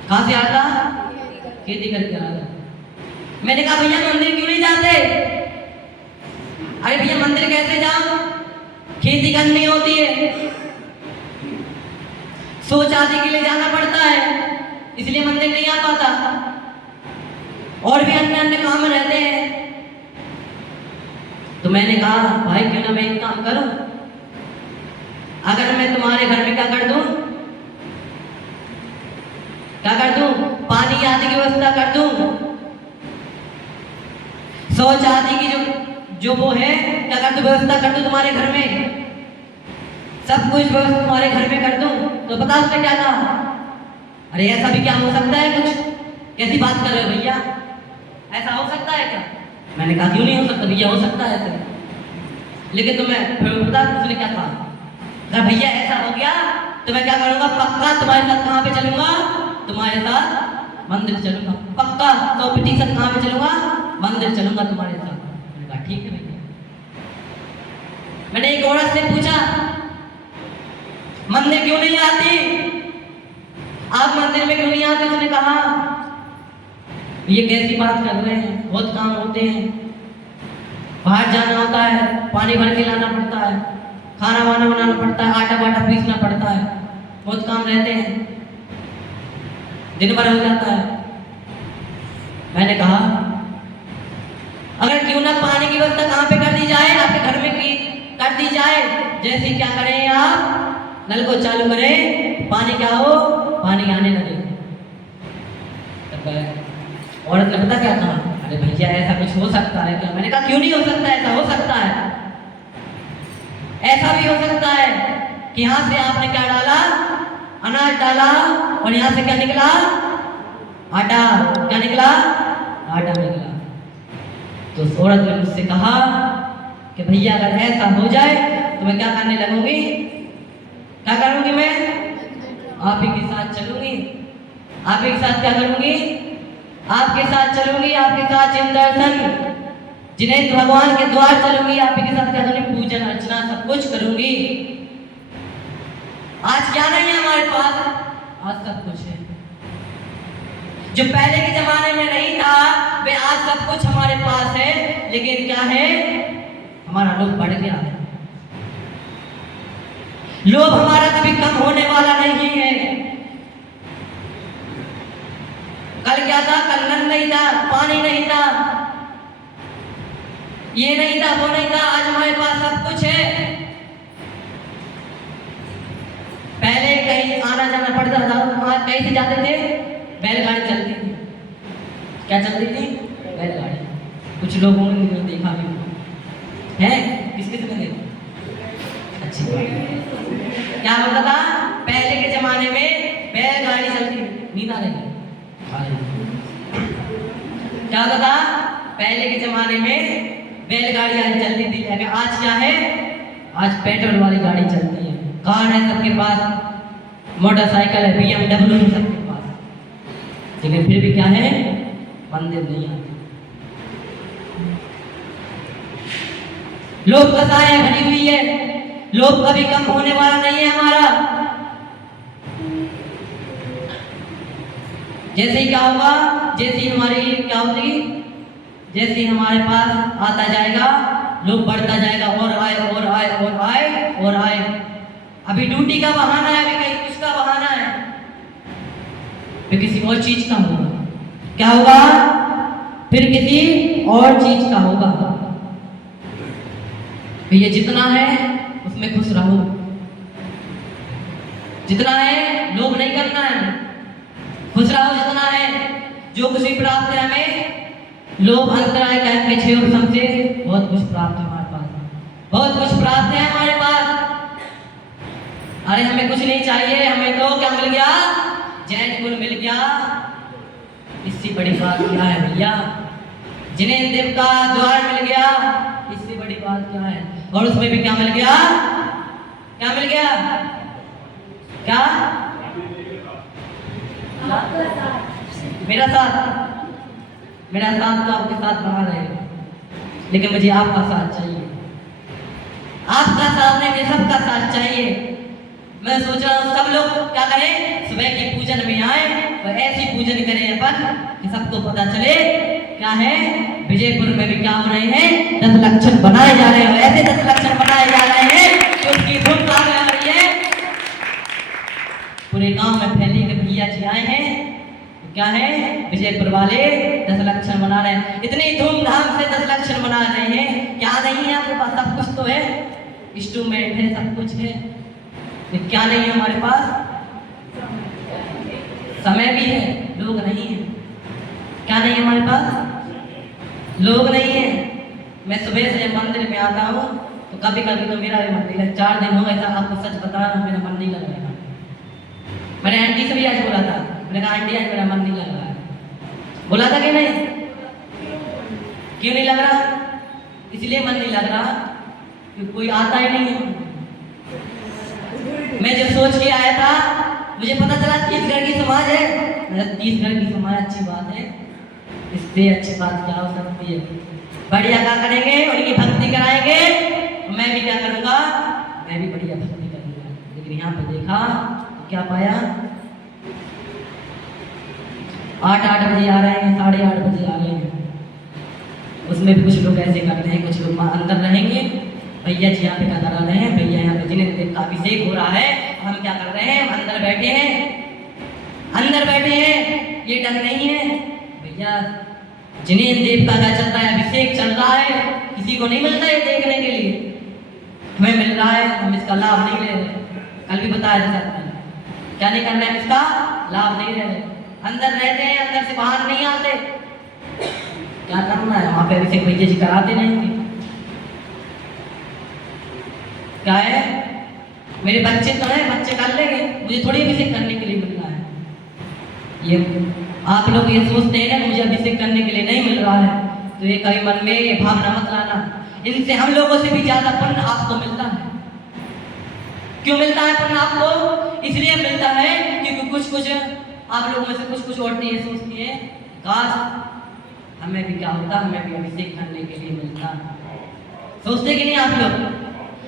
कहां से आ रहा था, खेती करके आ रहा था। मैंने कहा भैया मंदिर क्यों नहीं जाते, अरे भैया मंदिर कैसे जाओ, खेती करनी होती है। सोच आदि के लिए जाना पड़ता है, इसलिए मंदिर नहीं आ पाता। और भी अन्य अन्य काम रहते हैं। तो मैंने कहा भाई क्यों ना मैं एक काम करूं, अगर मैं तुम्हारे घर में क्या कर दूं, पानी आदि की व्यवस्था कर दूं, शौच आदि की जो वो है क्या कर दूं, व्यवस्था कर दूं तुम्हारे घर में, सब कुछ व्यवस्था तुम्हारे घर में कर दूं। तो पता उसने क्या कहा, अरे ऐसा भी क्या हो सकता है, कुछ कैसी बात कर रहे हो भैया, ऐसा हो सकता है क्या? मैंने कहा क्यों नहीं हो सकता भैया, हो सकता है ऐसा। लेकिन तुम्हें फिर बता उसने क्या कहा, अगर भैया ऐसा हो गया तो मैं क्या करूंगा, पक्का तुम्हारे साथ कहाँ पे चलूंगा, तुम्हारे साथ मंदिर चलूंगा, पक्का 100% कहाँ पे चलूंगा, मंदिर चलूंगा तुम्हारे साथ। मैंने कहा ठीक है भैया। मैंने एक औरत से पूछा मंदिर क्यों नहीं आती, आप मंदिर में क्यों नहीं आते? उसने कहा ये कैसी बात कर रहे हैं, बहुत काम होते हैं, बाहर जाना होता है, पानी भर के लाना पड़ता है, खाना वाना बनाना पड़ता है, आटा वाटा पीसना पड़ता है, बहुत काम रहते हैं, दिन भर हो जाता है। मैंने कहा अगर क्यों ना पानी की व्यवस्था कहाँ पे कर दी जाए, आपके घर में की कर दी जाए, जैसे क्या करें आप नल को चालू करें, पानी क्या हो, पानी आने लगे। औरत ने पता क्या कहा, अरे भैया ऐसा कुछ हो सकता है क्या? मैंने कहा क्यों नहीं हो सकता, ऐसा हो सकता है। ऐसा भी हो सकता है कि यहाँ से आपने क्या डाला, अनाज डाला, और यहाँ से क्या निकला, आटा। क्या निकला, आटा निकला। तो उस औरत ने मुझसे कहा कि भैया अगर ऐसा हो जाए तो मैं क्या करने लगूंगी, क्या करूंगी, मैं आप ही के साथ चलूंगी, आप ही के साथ क्या करूंगी, आपके साथ चलूंगी, आपके साथ जिन दर्शन जिन्हें भगवान के द्वार चलूंगी, आप ही के साथ क्या करूंगी, पूजन अर्चना सब कुछ करूंगी। आज क्या नहीं है हमारे पास, आज सब कुछ है। जो पहले के जमाने में नहीं था वे आज सब कुछ हमारे पास है, लेकिन क्या है, हमारा लोभ बढ़ गया है। लोभ हमारा कभी कम होने वाला नहीं है। कल क्या था, कल नल नहीं था, पानी नहीं था, ये नहीं था, वो नहीं था, आज हमारे पास सब कुछ है। पहले कहीं आना जाना पड़ता था, वहां कहीं से जाते थे, बैलगाड़ी चलती थी। क्या चलती थी, बैलगाड़ी। कुछ लोगों ने देखा भी है, किस किस ने देखा, अच्छी बात है। क्या होता था, पहले के जमाने में बैलगाड़ी चलती थी, नींद आ रही, क्या होता था, पहले के जमाने में बैलगाड़ी चलती थी, लेकिन आज क्या है, आज पेट्रोल वाली गाड़ी चलती है, कार है सबके पास, मोटरसाइकिल है, BMW है सबके पास, लेकिन फिर भी क्या है, मंदिर नहीं आते। लोभ का साया भरी हुई है, लोभ कभी कम होने वाला नहीं है हमारा। जैसे ही क्या होगा, जैसे ही हमारी क्या होगी, जैसे ही हमारे पास आता जाएगा, लोग बढ़ता जाएगा, और आए और आए और आए और आए। अभी ड्यूटी का बहाना है, अभी कहीं कुछ का बहाना है, फिर किसी और चीज का होगा। क्या होगा, फिर किसी और चीज का होगा। तो ये जितना है उसमें खुश रहो, जितना है लोभ नहीं करना है, खुश रहो जितना है। जो कुछ भी प्राप्त है हमें, लोभ अंतराय कहते छे और समझे, बहुत कुछ प्राप्त है हमारे पास, बहुत कुछ प्राप्त है हमारे पास। अरे हमें कुछ नहीं चाहिए, हमें तो क्या मिल गया, जैन कुल मिल गया। इससे बड़ी बात क्या है भैया, जिन्हें देव का द्वार मिल गया, इससे बड़ी बात क्या है। और उसमें भी क्या मिल गया, क्या मिल गया, क्या, मेरा साथ, मेरा साथ तो आपके साथ बना रहेगा, लेकिन मुझे आपका साथ चाहिए, आपका साथ नहीं, मुझे सबका साथ चाहिए। मैं सोच रहा हूँ सब लोग क्या करें, सुबह की पूजन में आए तो ऐसी पूजन करें अपन कि सबको पता चले क्या है, विजयपुर में भी क्या हो रहे हैं, 10 लक्षण बनाए जा रहे हैं, ऐसे 10 लक्षण बनाए जा रहे हैं कि उसकी धूम आ रही है, पूरे गांव में फैली के भैया जी आए हैं, तो क्या है, विजयपुर वाले 10 लक्षण मना रहे हैं। इतनी धूमधाम से 10 लक्षण मना रहे हैं, क्या नहीं है आपके पास? सब कुछ तो है, इंस्ट्रूमेंट है, सब कुछ है, तो क्या नहीं है हमारे पास? समय भी है, लोग नहीं है। क्या नहीं है हमारे पास? लोग नहीं है। मैं सुबह से जब मंदिर में आता हूँ तो कभी कभी तो मेरा भी मन नहीं लगता। 4 दिन हो गए, ऐसा आपको सच बता रहा हूँ, मेरा मन नहीं लग रहा है। मैंने आंटी से भी आज बोला था, मैंने कहा आंटी आज मेरा मन नहीं लग रहा है। बोला था कि नहीं? क्यों नहीं लग रहा? इसलिए मन नहीं लग रहा कि कोई आता ही नहीं है। मैं जब सोच के आया था, मुझे पता चला 30 घर की समाज है। 30 घर की समाज अच्छी बात है, इससे अच्छी बात क्या हो सकती है? बढ़िया क्या करेंगे, उनकी भक्ति कराएंगे। मैं भी क्या करूंगा, मैं भी बढ़िया भक्ति करूंगा। लेकिन यहाँ पे देखा क्या पाया, 8 बजे आ रहे हैं, 8:30 बजे आ रहे हैं। उसमें भी कुछ लोग ऐसे करते हैं, कुछ लोग अंदर रहेंगे। भैया जी यहाँ पे क्या करा रहे हैं, भैया यहाँ पे जिन्हें देव का अभिषेक हो रहा है, हम क्या कर रहे हैं, अंदर बैठे हैं, अंदर बैठे हैं। ये ढंग नहीं है भैया। जिन्हें देव का क्या चल रहा है, अभिषेक चल रहा है, किसी को नहीं मिलता है देखने के लिए, हमें मिल रहा है, हम इसका लाभ नहीं ले रहे। कल भी बताया था, क्या नहीं कर रहे हैं, इसका लाभ नहीं ले रहे। अंदर रहते हैं, अंदर से बाहर नहीं आते। क्या करना है वहाँ पे? अभिषेक भैया जी कराते नहीं थे। क्या है, मेरे बच्चे तो हैं, बच्चे कर लेंगे, मुझे थोड़ी अभिषेक करने के लिए मिल रहा है। ये आप लोग ये सोचते हैं ना, मुझे अभिषेक करने के लिए नहीं मिल रहा है, तो ये कभी मन में ये भावना मत लाना। इनसे हम लोगों से भी ज्यादा पुण्य आपको मिलता है। क्यों मिलता है पुण्य आपको? इसलिए मिलता है क्योंकि कुछ आप लोगों में से कुछ औरतें ये सोचती हैं, काश हमें भी क्या होता, हमें भी अभिषेक करने के लिए मिलता। सोचते कि नहीं आप लोग?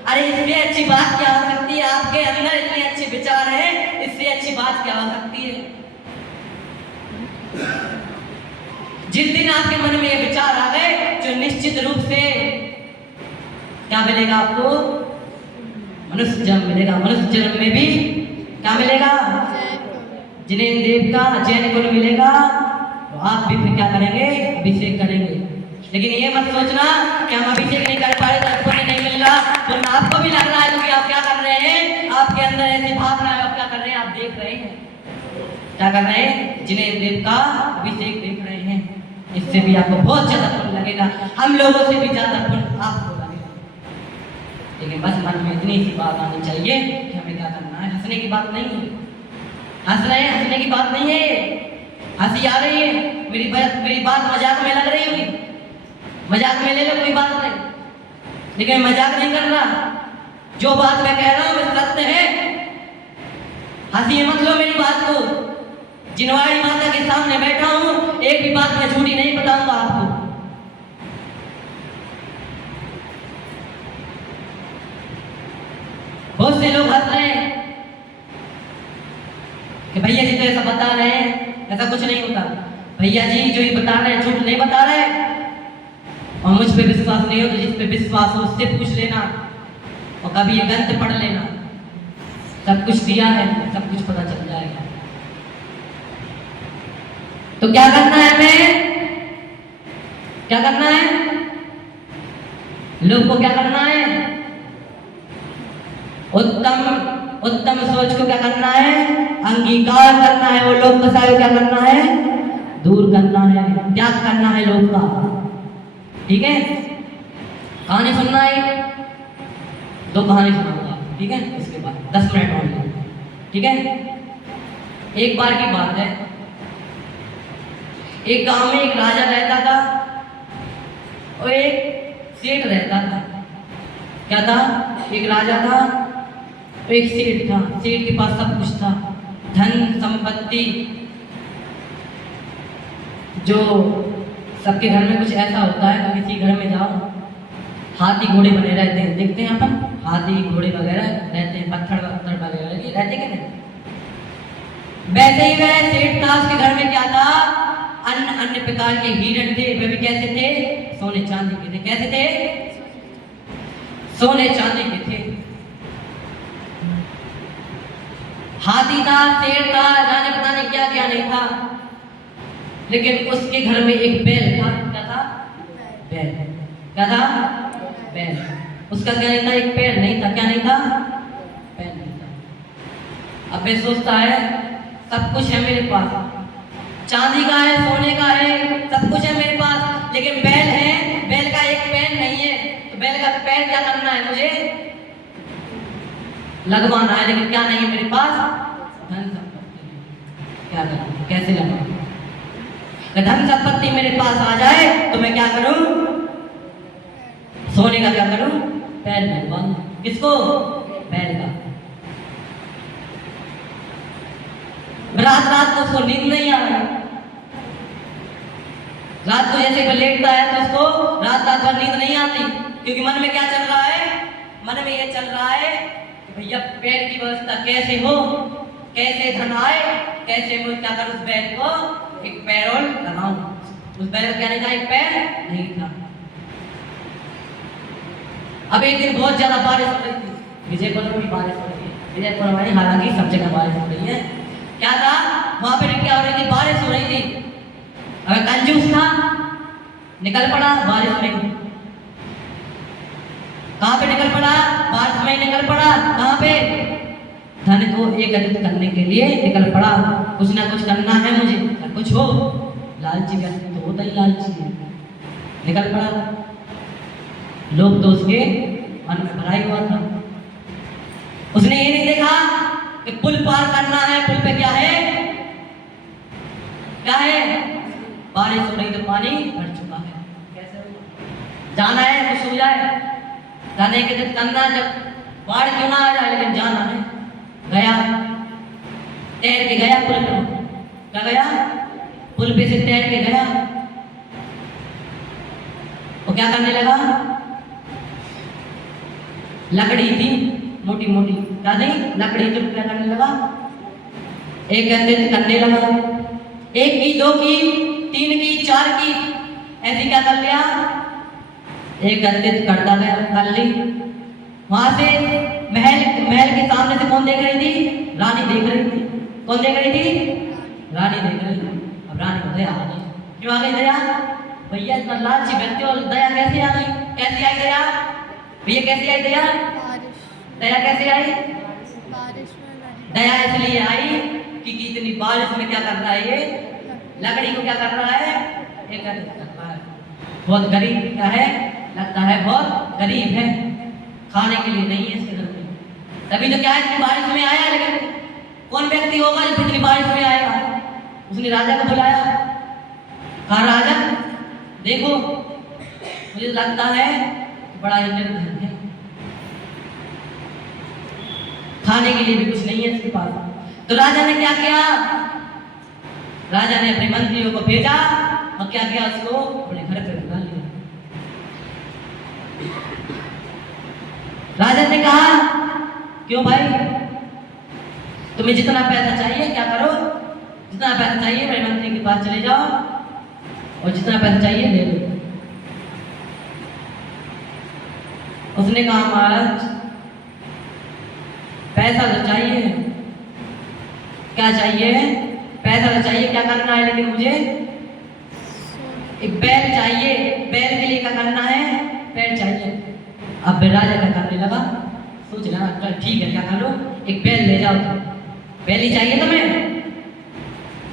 अरे इससे अच्छी बात क्या हो सकती है? आपके अंदर इतने अच्छे विचार हैं, इससे अच्छी बात क्या हो सकती है? जिस दिन आपके मन में ये विचार आ गए, जो निश्चित रूप से क्या मिलेगा आपको? मनुष्य जन्म मिलेगा। मनुष्य जन्म में भी क्या मिलेगा? जिन्हें देव का जैन गुण मिलेगा, तो आप भी फिर क्या करेंगे? अभिषेक करेंगे। लेकिन ये मत सोचना कि हम अभिषेक नहीं कर पा रहे तो पुण्य नहीं मिल रहा। पुण्य आपको भी लग रहा है, क्योंकि आप क्या कर रहे हैं, आपके अंदर ऐसी भावना है, आप क्या कर रहे हैं, आप देख रहे हैं। क्या कर रहे हैं? जिन्हें देव का अभिषेक देख रहे हैं। इससे भी आपको बहुत ज्यादा पुण्य लगेगा, हम लोगों से भी ज्यादा पुण्य आपको लगेगा। लेकिन बस मन में इतनी सी बात आनी चाहिए कि हमें क्या करना है। हंसने की बात नहीं है, हंस रहे हैं, हंसने की बात नहीं है। हंसी आ रही है, मेरी बात मजाक में लग रही होगी, मजाक में ले लो, कोई बात नहीं, लेकिन मजाक नहीं कर रहा। जो बात मैं कह रहा हूँ वो सत्य है। हंसी मत लो मेरी बात को। जिनवाड़ी माता के सामने बैठा हूँ, एक भी बात मैं झूठी नहीं बताऊंगा आपको। बहुत से लोग हंस रहे हैं कि भैया जी तो ऐसा बता रहे हैं, ऐसा कुछ नहीं होता। भैया जी जो ये बता रहे हैं झूठ नहीं बता रहे। और मुझ पे विश्वास नहीं हो तो जिस पे विश्वास हो उससे पूछ लेना, और कभी ये ग्रंथ पढ़ लेना, सब कुछ दिया है, सब कुछ पता चल जाएगा। तो क्या करना है हमें? क्या करना है? लोग को क्या करना है? उत्तम सोच को क्या करना है? अंगीकार करना है। वो लोग कसाई क्या करना है? दूर करना है, त्याग करना है लोग का। ठीक है, कहानी सुनना है, 2 कहानी सुनाऊंगा, ठीक है, इसके बाद 10 मिनट और, ठीक है। एक बार की बात है, एक गांव में एक राजा रहता था और एक सेठ रहता था। क्या था? एक राजा था और एक सेठ था। सेठ के पास सब कुछ था, धन संपत्ति। जो सबके घर में कुछ ऐसा होता है, तो किसी घर में जाओ, हाथी घोड़े बने रहते हैं, देखते हैं अपन, हाथी घोड़े वगैरह रहते हैं, पत्थर वगैरह रहते हैं कि नहीं? वैसे ही वह सेठ था, उसके घर में क्या था? अन्य प्रकार के हिरण थे। वे भी कैसे थे? सोने चांदी के थे। कैसे थे? सोने चांदी के थे। हाथी था, शेर था, जाने पता नहीं क्या क्या नहीं था, लेकिन उसके घर में एक बैल था। क्या था? बैल। क्या था? बैल। उसका क्या नहीं था? एक पैर नहीं था। क्या नहीं था? पैर नहीं था। अब वे सोचता है सब कुछ है मेरे पास, चांदी का है, सोने का है, सब कुछ है मेरे पास, लेकिन बैल है, बैल का एक पैर नहीं है। तो बैल का पैर क्या करना है? मुझे लगवाना है, लेकिन क्या नहीं है मेरे पास? धन संपत्ति। क्या करूं? कैसे लगवाऊं? धन संपत्ति मेरे पास आ जाए तो मैं क्या करूं? सोने का क्या करूं? पैर लगवाऊं। किसको? बैल का। रात रात को उसको नींद नहीं आ रही। रात को जैसे वो लेटता है तो उसको रात रात भर नींद नहीं आती, क्योंकि मन में क्या चल रहा है? मन में ये चल रहा है कि भैया पैर की व्यवस्था कैसे हो, कैसे धन आए, कैसे मैं क्या करूं? उस बैल को एक पैर और लगाऊं। उस बैल का क्या नहीं था? एक पैर नहीं था। अब एक दिन बहुत ज्यादा बारिश हो रही थी, विजयपुर में भी बारिश हो रही है। विजयपुर में हालांकि सब जगह बारिश हो रही है। क्या था वहां पे? क्या हो रही थी? बारिश हो रही थी। अगर कंजूस था निकल पड़ा बारिश में। कहां पे निकल पड़ा? बारिश में निकल पड़ा। कहां पे? धन को एकत्रित करने के लिए निकल पड़ा। कुछ ना कुछ करना है मुझे, कुछ हो। लालची का तो होता ही लालची है। निकल पड़ा। लोग तो उसके मन में भरा ही हुआ था। उसने ये नहीं देखा कि पुल पार करना है। पुल पे क्या है? क्या है? बारिश हो रही तो पानी भर चुका है। कैसे होगा? जाना है कुछ हो जाए, जाने के दिन करना, जब बाढ़ क्यों ना आ जाए, लेकिन जाना है। गया, तैर के गया पुल पे। क्या गया? पुल पे से तैर के गया। वो क्या करने लगा? लकड़ी थी मोटी मोटी, क्या थी? लकड़ी थी। क्या करने लगा? एक एकत्रित करने लगा। एक की, दो की, तीन की, चार की, ऐसी क्या कर लिया? एकत्रित करता गया, कर ली। वहां से महल के सामने से कौन देख रही थी? रानी देख रही थी। कौन देख रही थी? रानी देख रही थी। अब रानी को दया आ गई। क्यों आ गई दया? भैया इतना लालची व्यक्ति और दया कैसे आ गई? कैसे आई दया? भैया कैसे आई दया? दया कैसे आई? बारिश में दया इसलिए आई कि इतनी बारिश में क्या कर रहा है? ये लकड़ी को क्या कर रहा है? एकत्रित कर रहा है। बहुत गरीब क्या है? लगता है बहुत गरीब है, खाने के लिए नहीं है इसके घर में। तभी तो क्या है, इतनी बारिश में आया। लेकिन कौन व्यक्ति होगा जो इतनी बारिश में आएगा? उसने राजा को बुलाया। कहा राजा देखो, मुझे लगता है बड़ा ही निर्धन है, खाने के लिए भी कुछ नहीं है इसके पास। तो राजा ने क्या किया? राजा ने अपने मंत्रियों को भेजा और क्या किया? उसको अपने घर पे बुला लिया। राजा ने कहा क्यों भाई, तुम्हें जितना पैसा चाहिए क्या करो, जितना पैसा चाहिए मेरे मंत्री के पास चले जाओ और जितना पैसा चाहिए ले लो। उसने कहा महाराज पैसा तो चाहिए, क्या चाहिए? पैसा तो चाहिए, क्या करना है? लेकिन मुझे एक बैल चाहिए। बैल के लिए क्या करना है? पैर चाहिए। अब राजा क्या करने लगा? सोच रहा चल ठीक है, क्या करो, एक बैल ले जाओ। बैल ही चाहिए तुम्हें?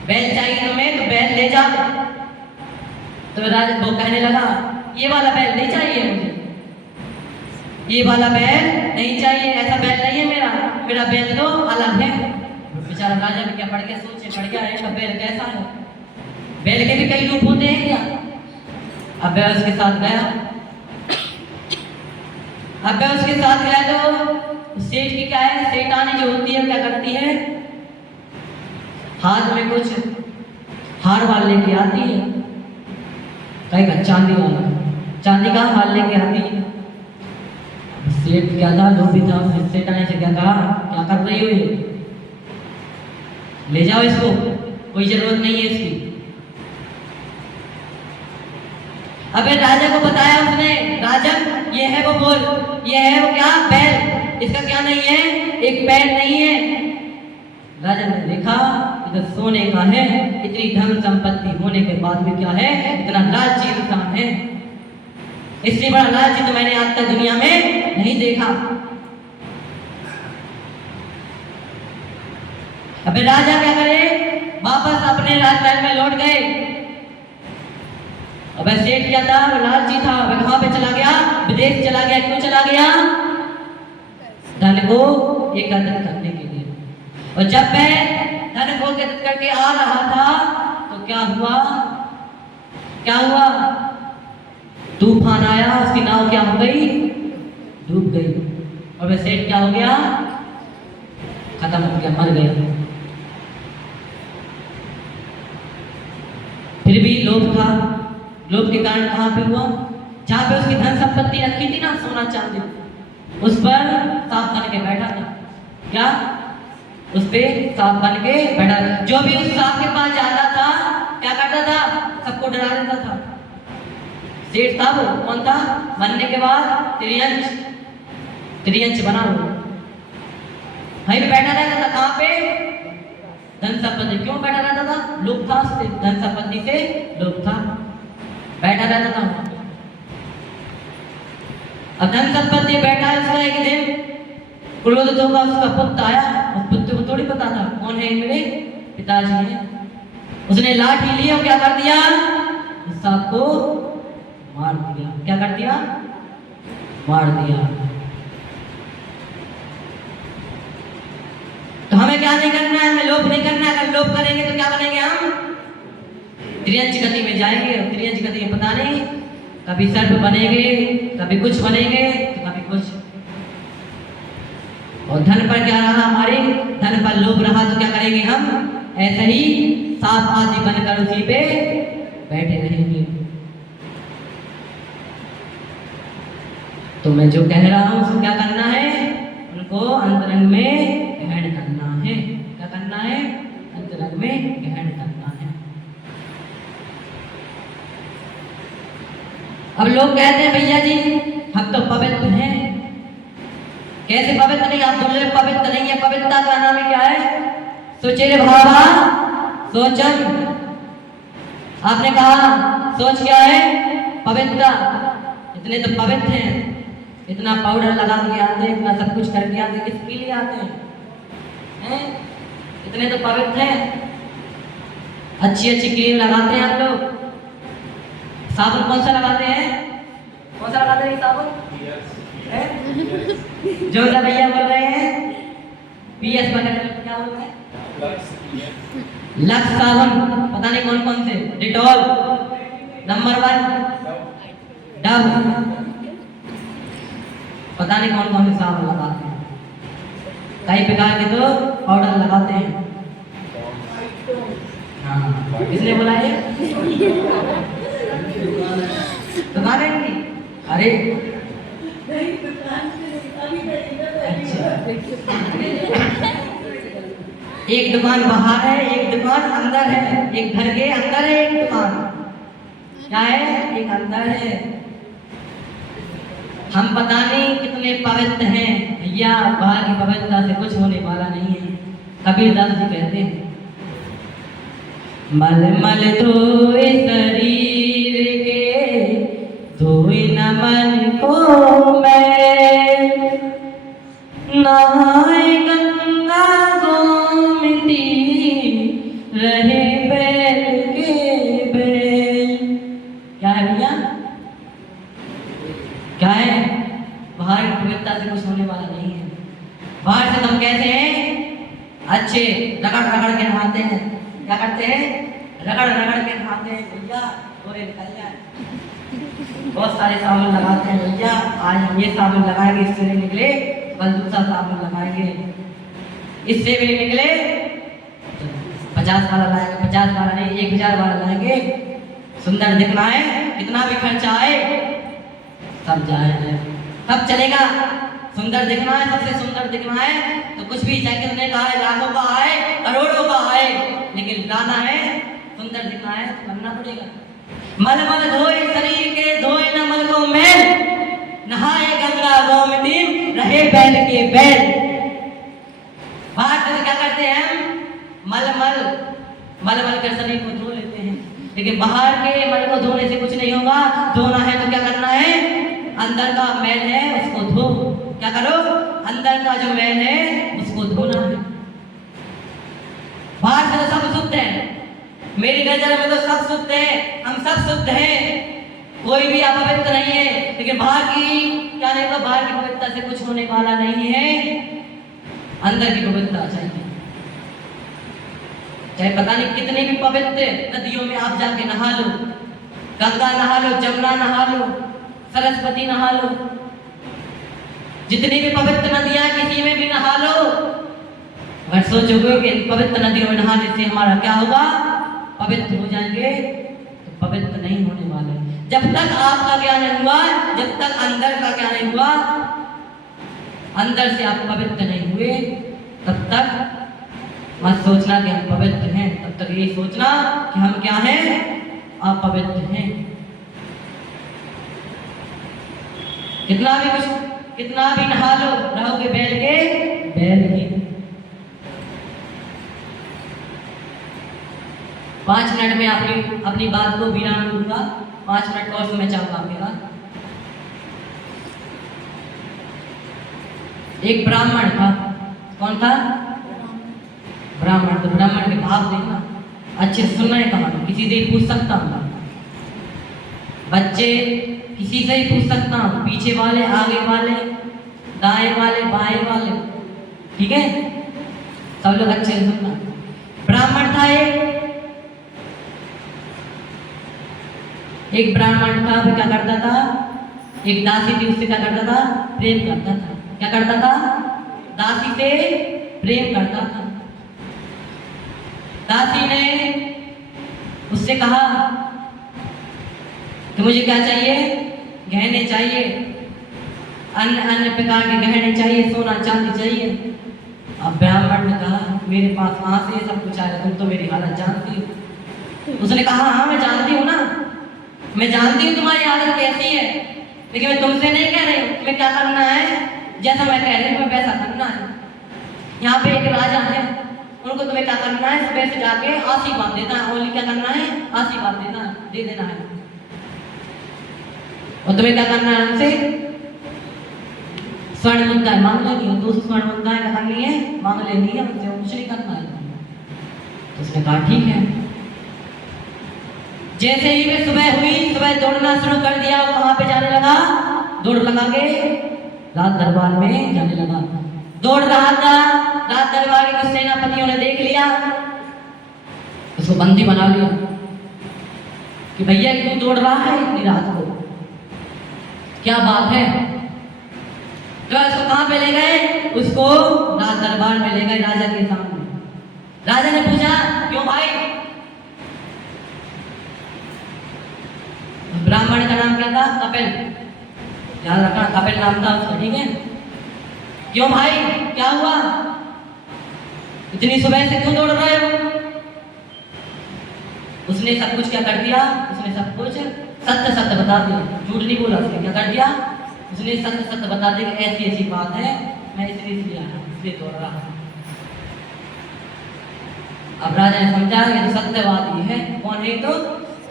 बैल चाहिए तुम्हें तो बैल ले जाओ। तो राजा वो कहने लगा ये वाला बैल नहीं चाहिए मुझे, ये वाला बैल नहीं चाहिए, ऐसा बैल नहीं है मेरा, मेरा बैल तो अलग है। बेचारा राजा भी क्या पढ़ के सोचे, पड़ गया है बैल कैसा है? बैल के भी कई रूप होते हैं क्या? अब बैल उसके साथ गया। अब बैल उसके साथ गया तो सेठ की क्या है, सेठानी जो होती है क्या करती है? हाथ में कुछ हार वाल लेके आती है। कहीं चांदी वाला, चांदी का हार लेके आती है। सेठ क्या था, लोभी था, सेठानी से क्या कहा, क्या कर रही हो ये, ले जाओ इसको, कोई जरूरत नहीं है इसकी। अबे राजा को बताया उसने, राजन ये है वो बोल, ये है वो क्या? बैल, इसका क्या नहीं है? एक पैर नहीं है। राजा ने देखा कि तो सोने का है, इतनी धन संपत्ति होने के बाद भी क्या है, इतना लालची इंसान है। इससे बड़ा लालची तो मैंने आज तक दुनिया में नहीं देखा। अबे राजा क्या करे, वापस अपने राजमहल में लौट गए। अबे सेठ क्या था, वो लालची था, वह कहां पे चला गया, विदेश चला गया। क्यों चला गया, धन को एकत्रित करने के लिए। और जब वह धन को एकत्रित करके आ रहा था तो क्या हुआ, क्या हुआ, तूफान आया, उसकी नाव क्या हो गई, डूब गई। और वह सेठ क्या हो गया, खत्म हो गया, मर गया। फिर भी लोभ था, लोभ के कारण कहां पे हुआ, जहां पे उसकी धन संपत्ति रखी थी ना, सोना चांदी, उस पर सांप बन के बैठा था। क्या, उस पे सांप बन के बैठा। जो भी उस सांप के पास जाता था क्या करता था, सबको डरा देता था। सेठ था वो, कौन था, बनने के बाद त्रियंच, त्रियंच बना वो, वहीं पे बैठा रहता था। कहां पे, धन संपत्ति। क्यों बैठा रहता था, लोभ था उससे, धन संपत्ति से लोभ था, बैठा रहता था। अब धन संपत्ति बैठा है, उसका एक दिन क्रोध होगा, उसका पुत्र आया। उस पुत्र को थोड़ी पता था कौन है, मेरे पिताजी हैं। उसने लाठी ली और क्या कर दिया, उस सांप को मार दिया। क्या कर दिया, मार दिया। तो हमें क्या नहीं करना है, हमें लोभ नहीं करना है। अगर लोभ करेंगे तो क्या बनेंगे, हम त्रियंच गति में जाएंगे। और त्रियंच गति में पता नहीं, कभी सर्प बनेंगे, कभी कुछ बनेंगे, तो कभी कुछ। और धन पर क्या रहा, हमारे धन पर लोभ रहा तो क्या करेंगे, हम ऐसे ही सांप आदि बनकर उसी पे बैठे रहेंगे। तो मैं जो कह रहा हूं उसको क्या करना है, उनको अंतरंग में ग्रहण करना है। क्या करना है, अंतरंग में ग्रहण करना है। अब लोग कहते हैं भैया जी हम तो पवित्र हैं। कैसे पवित्र नहीं, आप बोल रहे पवित्र नहीं है। पवित्रता का नाम क्या है, सुचिर भावा सोचम। आपने कहा सोच क्या है, पवित्रता। इतने तो पवित्र हैं, इतना पाउडर लगा के आते हैं, इतना सब कुछ करके आते हैं, किसके लिए आते हैं? इतने तो पवित्र हैं, अच्छी अच्छी क्रीम लगाते हैं आप लोग। साबुन कौन सा लगाते हैं, कौन सा लगाते हैं साबुन, जो सा भैया बोल रहे हैं पीएस वगैरह क्या बोलते हैं, लक्स साबुन, पता नहीं कौन कौन से, डिटॉल, नंबर 1 डव, पता नहीं कौन कौन से साबुन लगाते हैं। कई प्रकार के तो पाउडर लगाते हैं। हाँ, किसने बोला ये, दुकान है इनकी? अरे अच्छा, एक दुकान बाहर है, एक दुकान अंदर है, एक घर के अंदर है, एक दुकान क्या है, एक अंदर है। हम पता नहीं कितने पवित्र हैं भैया, बाहर की पवित्रता से कुछ होने वाला नहीं है। कबीरदास जी कहते हैं मल मल धोए शरीर के, धोए न मन को मैं, नहाए गंगा गोमती, रहे बैल के बैल। क्या है भैया, क्या है, बाहर की पवित्रता से कुछ होने वाला नहीं है। बाहर से हम कैसे हैं, अच्छे रगड़ रगड़ के नहाते हैं। क्या करते हैं, रगड़ रगड़ के नहाते हैं भैया, गोरे निकल जाए। बहुत सारे साबुन लगाते हैं भैया, आज हम ये साबुन लगाएंगे, इससे नहीं निकले कल दूसरा साबुन लगाएंगे, इससे भी नहीं निकले 50 वाला लाएंगे, 50 वाला नहीं 1000 वाला लाएंगे। सुंदर दिखना है, कितना भी खर्चा आए सब जाए, सब चलेगा। सुंदर दिखना है, सबसे सुंदर दिखना है तो कुछ भी चाहे कितने का है, लाखों का आए, करोड़ों का आए, लेकिन लाना है, सुंदर दिखना है तो करना पड़ेगा। मल मल धोए शरीर के, धोए न मल को मैल, नहाए गंगा गोमती, रहे बैल के बैल। बाहर से तो क्या करते हैं हम? मल मल मल मल कर शरीर को धो लेते हैं, लेकिन बाहर के मल को धोने से कुछ नहीं होगा। धोना है तो क्या करना है? अंदर का मैल है उसको धो। क्या करो? अंदर का जो मैल है उसको धोना है। बाहर से तो सब शुद्ध है, मेरी नजर में तो सब शुद्ध है, हम सब शुद्ध हैं, कोई भी अपवित्र नहीं है। लेकिन बाहर की क्या नहीं, तो बाहर की पवित्रता से कुछ होने वाला नहीं है, अंदर की पवित्रता चाहिए। चाहे पता नहीं कितने भी पवित्र नदियों में आप जाके नहा लो, गंगा नहा लो, जमुना नहा लो, सरस्वती नहा लो, जितनी भी पवित्र नदियां किसी में भी नहा लो, अगर सोचोगे कि इन पवित्र नदियों में नहाने से हमारा क्या होगा, पवित्र हो जाएंगे, तो पवित्र नहीं होने वाले। जब तक आपका क्या नहीं हुआ, जब तक अंदर का क्या नहीं हुआ, अंदर से आप पवित्र नहीं हुए, तब तक मत सोचना कि हम पवित्र हैं। तब तक ये सोचना कि हम क्या हैं, अपवित्र हैं। कितना भी नहा लो, रहोगे बैल के बैल ही। 5 मिनट में अपनी बात को विराम दूंगा। 5 मिनट का और समय चाहूंगा मेरा। एक ब्राह्मण था। कौन था? ब्राह्मण। तो ब्राह्मण के भाव देखना, अच्छे से सुनना है कहानी, किसी से ही पूछ सकता हूँ, बच्चे किसी से ही पूछ सकता हूँ, पीछे वाले, आगे वाले, दाएं वाले, बाएं वाले, ठीक है? सब लोग अच्छे से सुनना। ब्राह्मण था एक ब्राह्मण था। वो क्या करता था? एक दासी थी, उससे क्या करता था? प्रेम करता था। क्या करता था? दासी से प्रेम करता था। दासी ने उससे कहा कि मुझे क्या चाहिए? गहने चाहिए, अन्य प्रकार के गहने चाहिए, सोना चांदी चाहिए। अब ब्राह्मण ने कहा मेरे पास कहाँ से ये सब कुछ आएगा, तुम तो मेरी हालत जानती हो। उसने कहा हाँ मैं जानती हूँ ना, मैं जानती हूँ तुम्हारी हालत कैसी है, लेकिन मैं तुमसे नहीं कह रही हूँ तुम्हें क्या करना है, जैसा मैं कह रही हूँ तुम्हें वैसा करना है। यहाँ पे एक राजा है, उनको तुम्हें क्या करना है? सुबह से जाके आशीर्वाद देना है। ओनली क्या करना है? आशीर्वाद देना है, दे देना है। और तुम्हें क्या करना है? उनसे स्वर्ण मुद्राएं मांग लेनी है। 200 स्वर्ण मुद्राएं क्या करनी है? मांग लेनी है उनसे, कुछ नहीं करना है। तो उसने कहा ठीक है। जैसे ही वे सुबह हुई, सुबह दौड़ना शुरू कर दिया। वो कहाँ पे जाने लगा? दौड़ लगा के राज दरबार में जाने लगा। दौड़ रहा था, राज दरबार के सेनापतियों ने देख लिया, उसको बंदी बना लिया कि भैया क्यों दौड़ रहा है इतनी रात को, क्या बात है? तो उसको कहाँ पे ले गए? उसको राज दरबार में ले गए, राजा के सामने। राजा ने पूछा क्यों भाई? ब्राह्मण का नाम क्या था? कपिल। याद रखना, कपिल नाम था उसका, ठीक है? क्यों भाई, क्या हुआ? इतनी सुबह से क्यों दौड़ रहे हो? उसने सब कुछ क्या कर दिया? उसने सब कुछ सत्य सत्य बता दिया, झूठ नहीं बोला। उसने क्या कर दिया? उसने सत्य सत्य बता दिया कि ऐसी ऐसी बात है, मैं इसलिए आया, इसलिए दौड़ रहा हूं। अब राजा ने समझा ये तो सत्यवादी है। कौन है? तो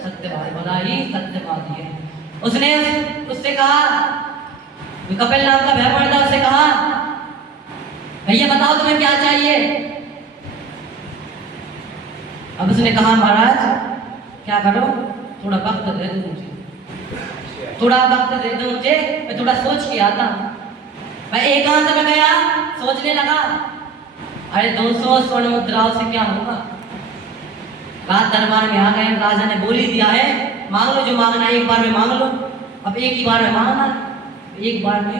सत्यवादी, बड़ा ही सत्यवादी है। उसने उससे कहा, कपिल नाम का ब्राह्मण था, उससे कहा भैया बताओ तुम्हें क्या चाहिए? अब उसने कहा महाराज क्या करो, थोड़ा वक्त दे दो मुझे, थोड़ा वक्त दे दो मुझे, मैं थोड़ा सोच के आता हूँ। मैं एकांत में गया, सोचने लगा, अरे 200 स्वर्ण मुद्राओं से क्या होगा? राज दरबार में आ गए, राजा ने बोल ही दिया है मांग लो जो मांगना है, एक बार में मांग लो। अब एक ही बार में मांगना, एक बार में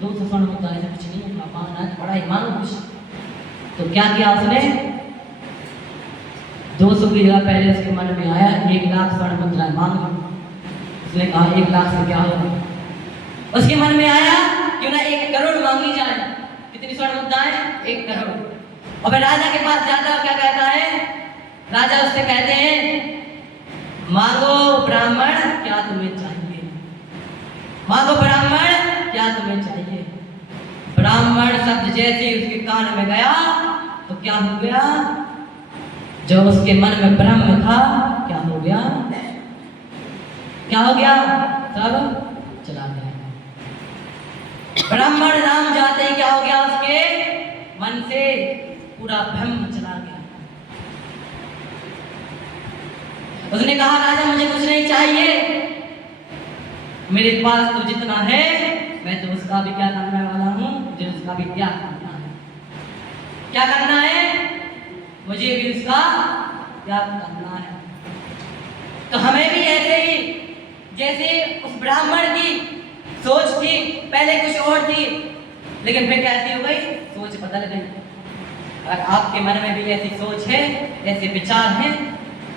200 स्वर्ण मुद्राएं से कुछ नहीं होगा, मांगना है बड़ा ही मांगो कुछ। तो क्या किया उसने? 200 की जगह पहले उसके मन में आया 1 लाख स्वर्ण मुद्राएं मांग लो। उसने कहा 1 लाख से क्या होगा? उसके मन में आया क्यों ना 1 करोड़ मांगी जाए। कितनी स्वर्ण मुद्राएं? 1 करोड़। और फिर राजा के पास जाता क्या कहता है? राजा उससे कहते हैं मांगो ब्राह्मण क्या तुम्हें चाहिए, मांगो ब्राह्मण क्या तुम्हें चाहिए। ब्राह्मण शब्द जैसे उसके कान में गया तो क्या हो गया? जो उसके मन में ब्रह्म था क्या हो गया? क्या हो गया? सब चला गया। ब्राह्मण राम जाते ही क्या हो गया? उसके मन से पूरा ब्रह्म चला गया। उसने कहा राजा मुझे कुछ नहीं चाहिए, मेरे पास तो जितना है मैं तो उसका भी क्या करने वाला हूँ, मुझे उसका भी त्याग करना है। क्या करना है? मुझे भी उसका त्याग करना है। तो हमें भी ऐसे ही जैसे उस ब्राह्मण की सोच थी, पहले कुछ और थी लेकिन फिर कैसी हो गई? सोच बदल गई। अगर आपके मन में भी ऐसी सोच है, ऐसे विचार हैं,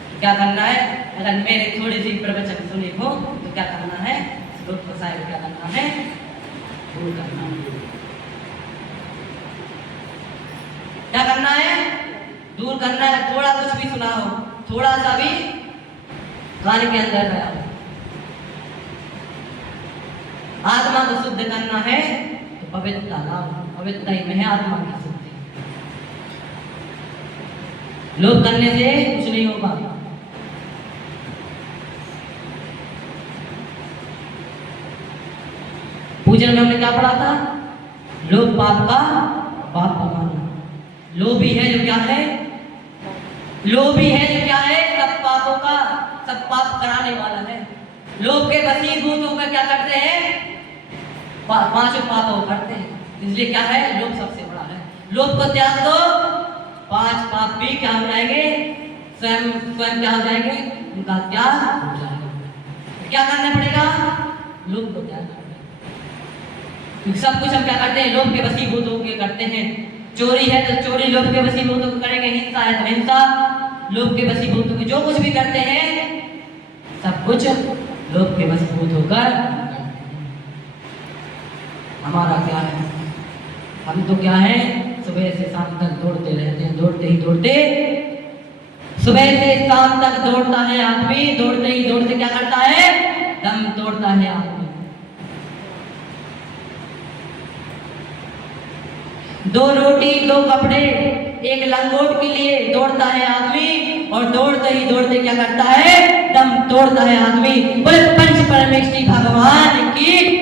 तो क्या करना है? अगर मेरे थोड़ी सी प्रवचन सुने हो तो क्या करना है? दुख को शायद क्या करना है? दूर करना है। क्या करना है? दूर करना है। थोड़ा कुछ भी सुना हो, थोड़ा सा भी कान के अंदर गया हो, आत्मा को शुद्ध करना है तो पवित्रता लाओ। पवित्रता ही में है आत्मा की शुद्धि। लोभ करने से कुछ नहीं होगा। पूजन में हमने क्या पढ़ा था? लोभ पाप का बाप मानो। लोभी है जो क्या है? लोभी है जो क्या है? सब पापों का, सब पाप कराने वाला है। लोभ के वशीभूत होकर क्या करते हैं? पांचों पापों करते हैं। इसलिए क्या है? लोभ सबसे बड़ा है। लोभ को त्याग दो, 5 पाप भी क्या हो जाएंगे? स्वयं क्या हो जाएंगे? उनका त्याग हो जाएगा। क्या करना पड़ेगा? लोभ को त्याग करना पड़ेगा। सब कुछ हम क्या करते हैं? लोभ के वशीभूत होकर करते हैं। चोरी है तो चोरी लोभ के वशीभूत होकर करेंगे, हिंसा है तो हिंसा लोभ के वशीभूत होकर, जो कुछ भी करते हैं सब कुछ लोभ के वशीभूत होकर। हमारा क्या है? हम तो क्या है? सुबह से शाम तक दौड़ते रहते हैं, दौड़ते ही दौड़ते, सुबह से शाम तक दौड़ता है आदमी, दौड़ते ही दौड़ते क्या करता है? दम तोड़ता है आदमी। 2 रोटी 2 कपड़े 1 लंगोट के लिए दौड़ता है आदमी, और दौड़ते ही दौड़ते क्या करता है? दम तोड़ता है आदमी। बोले पंच परमेष्ठी भगवान की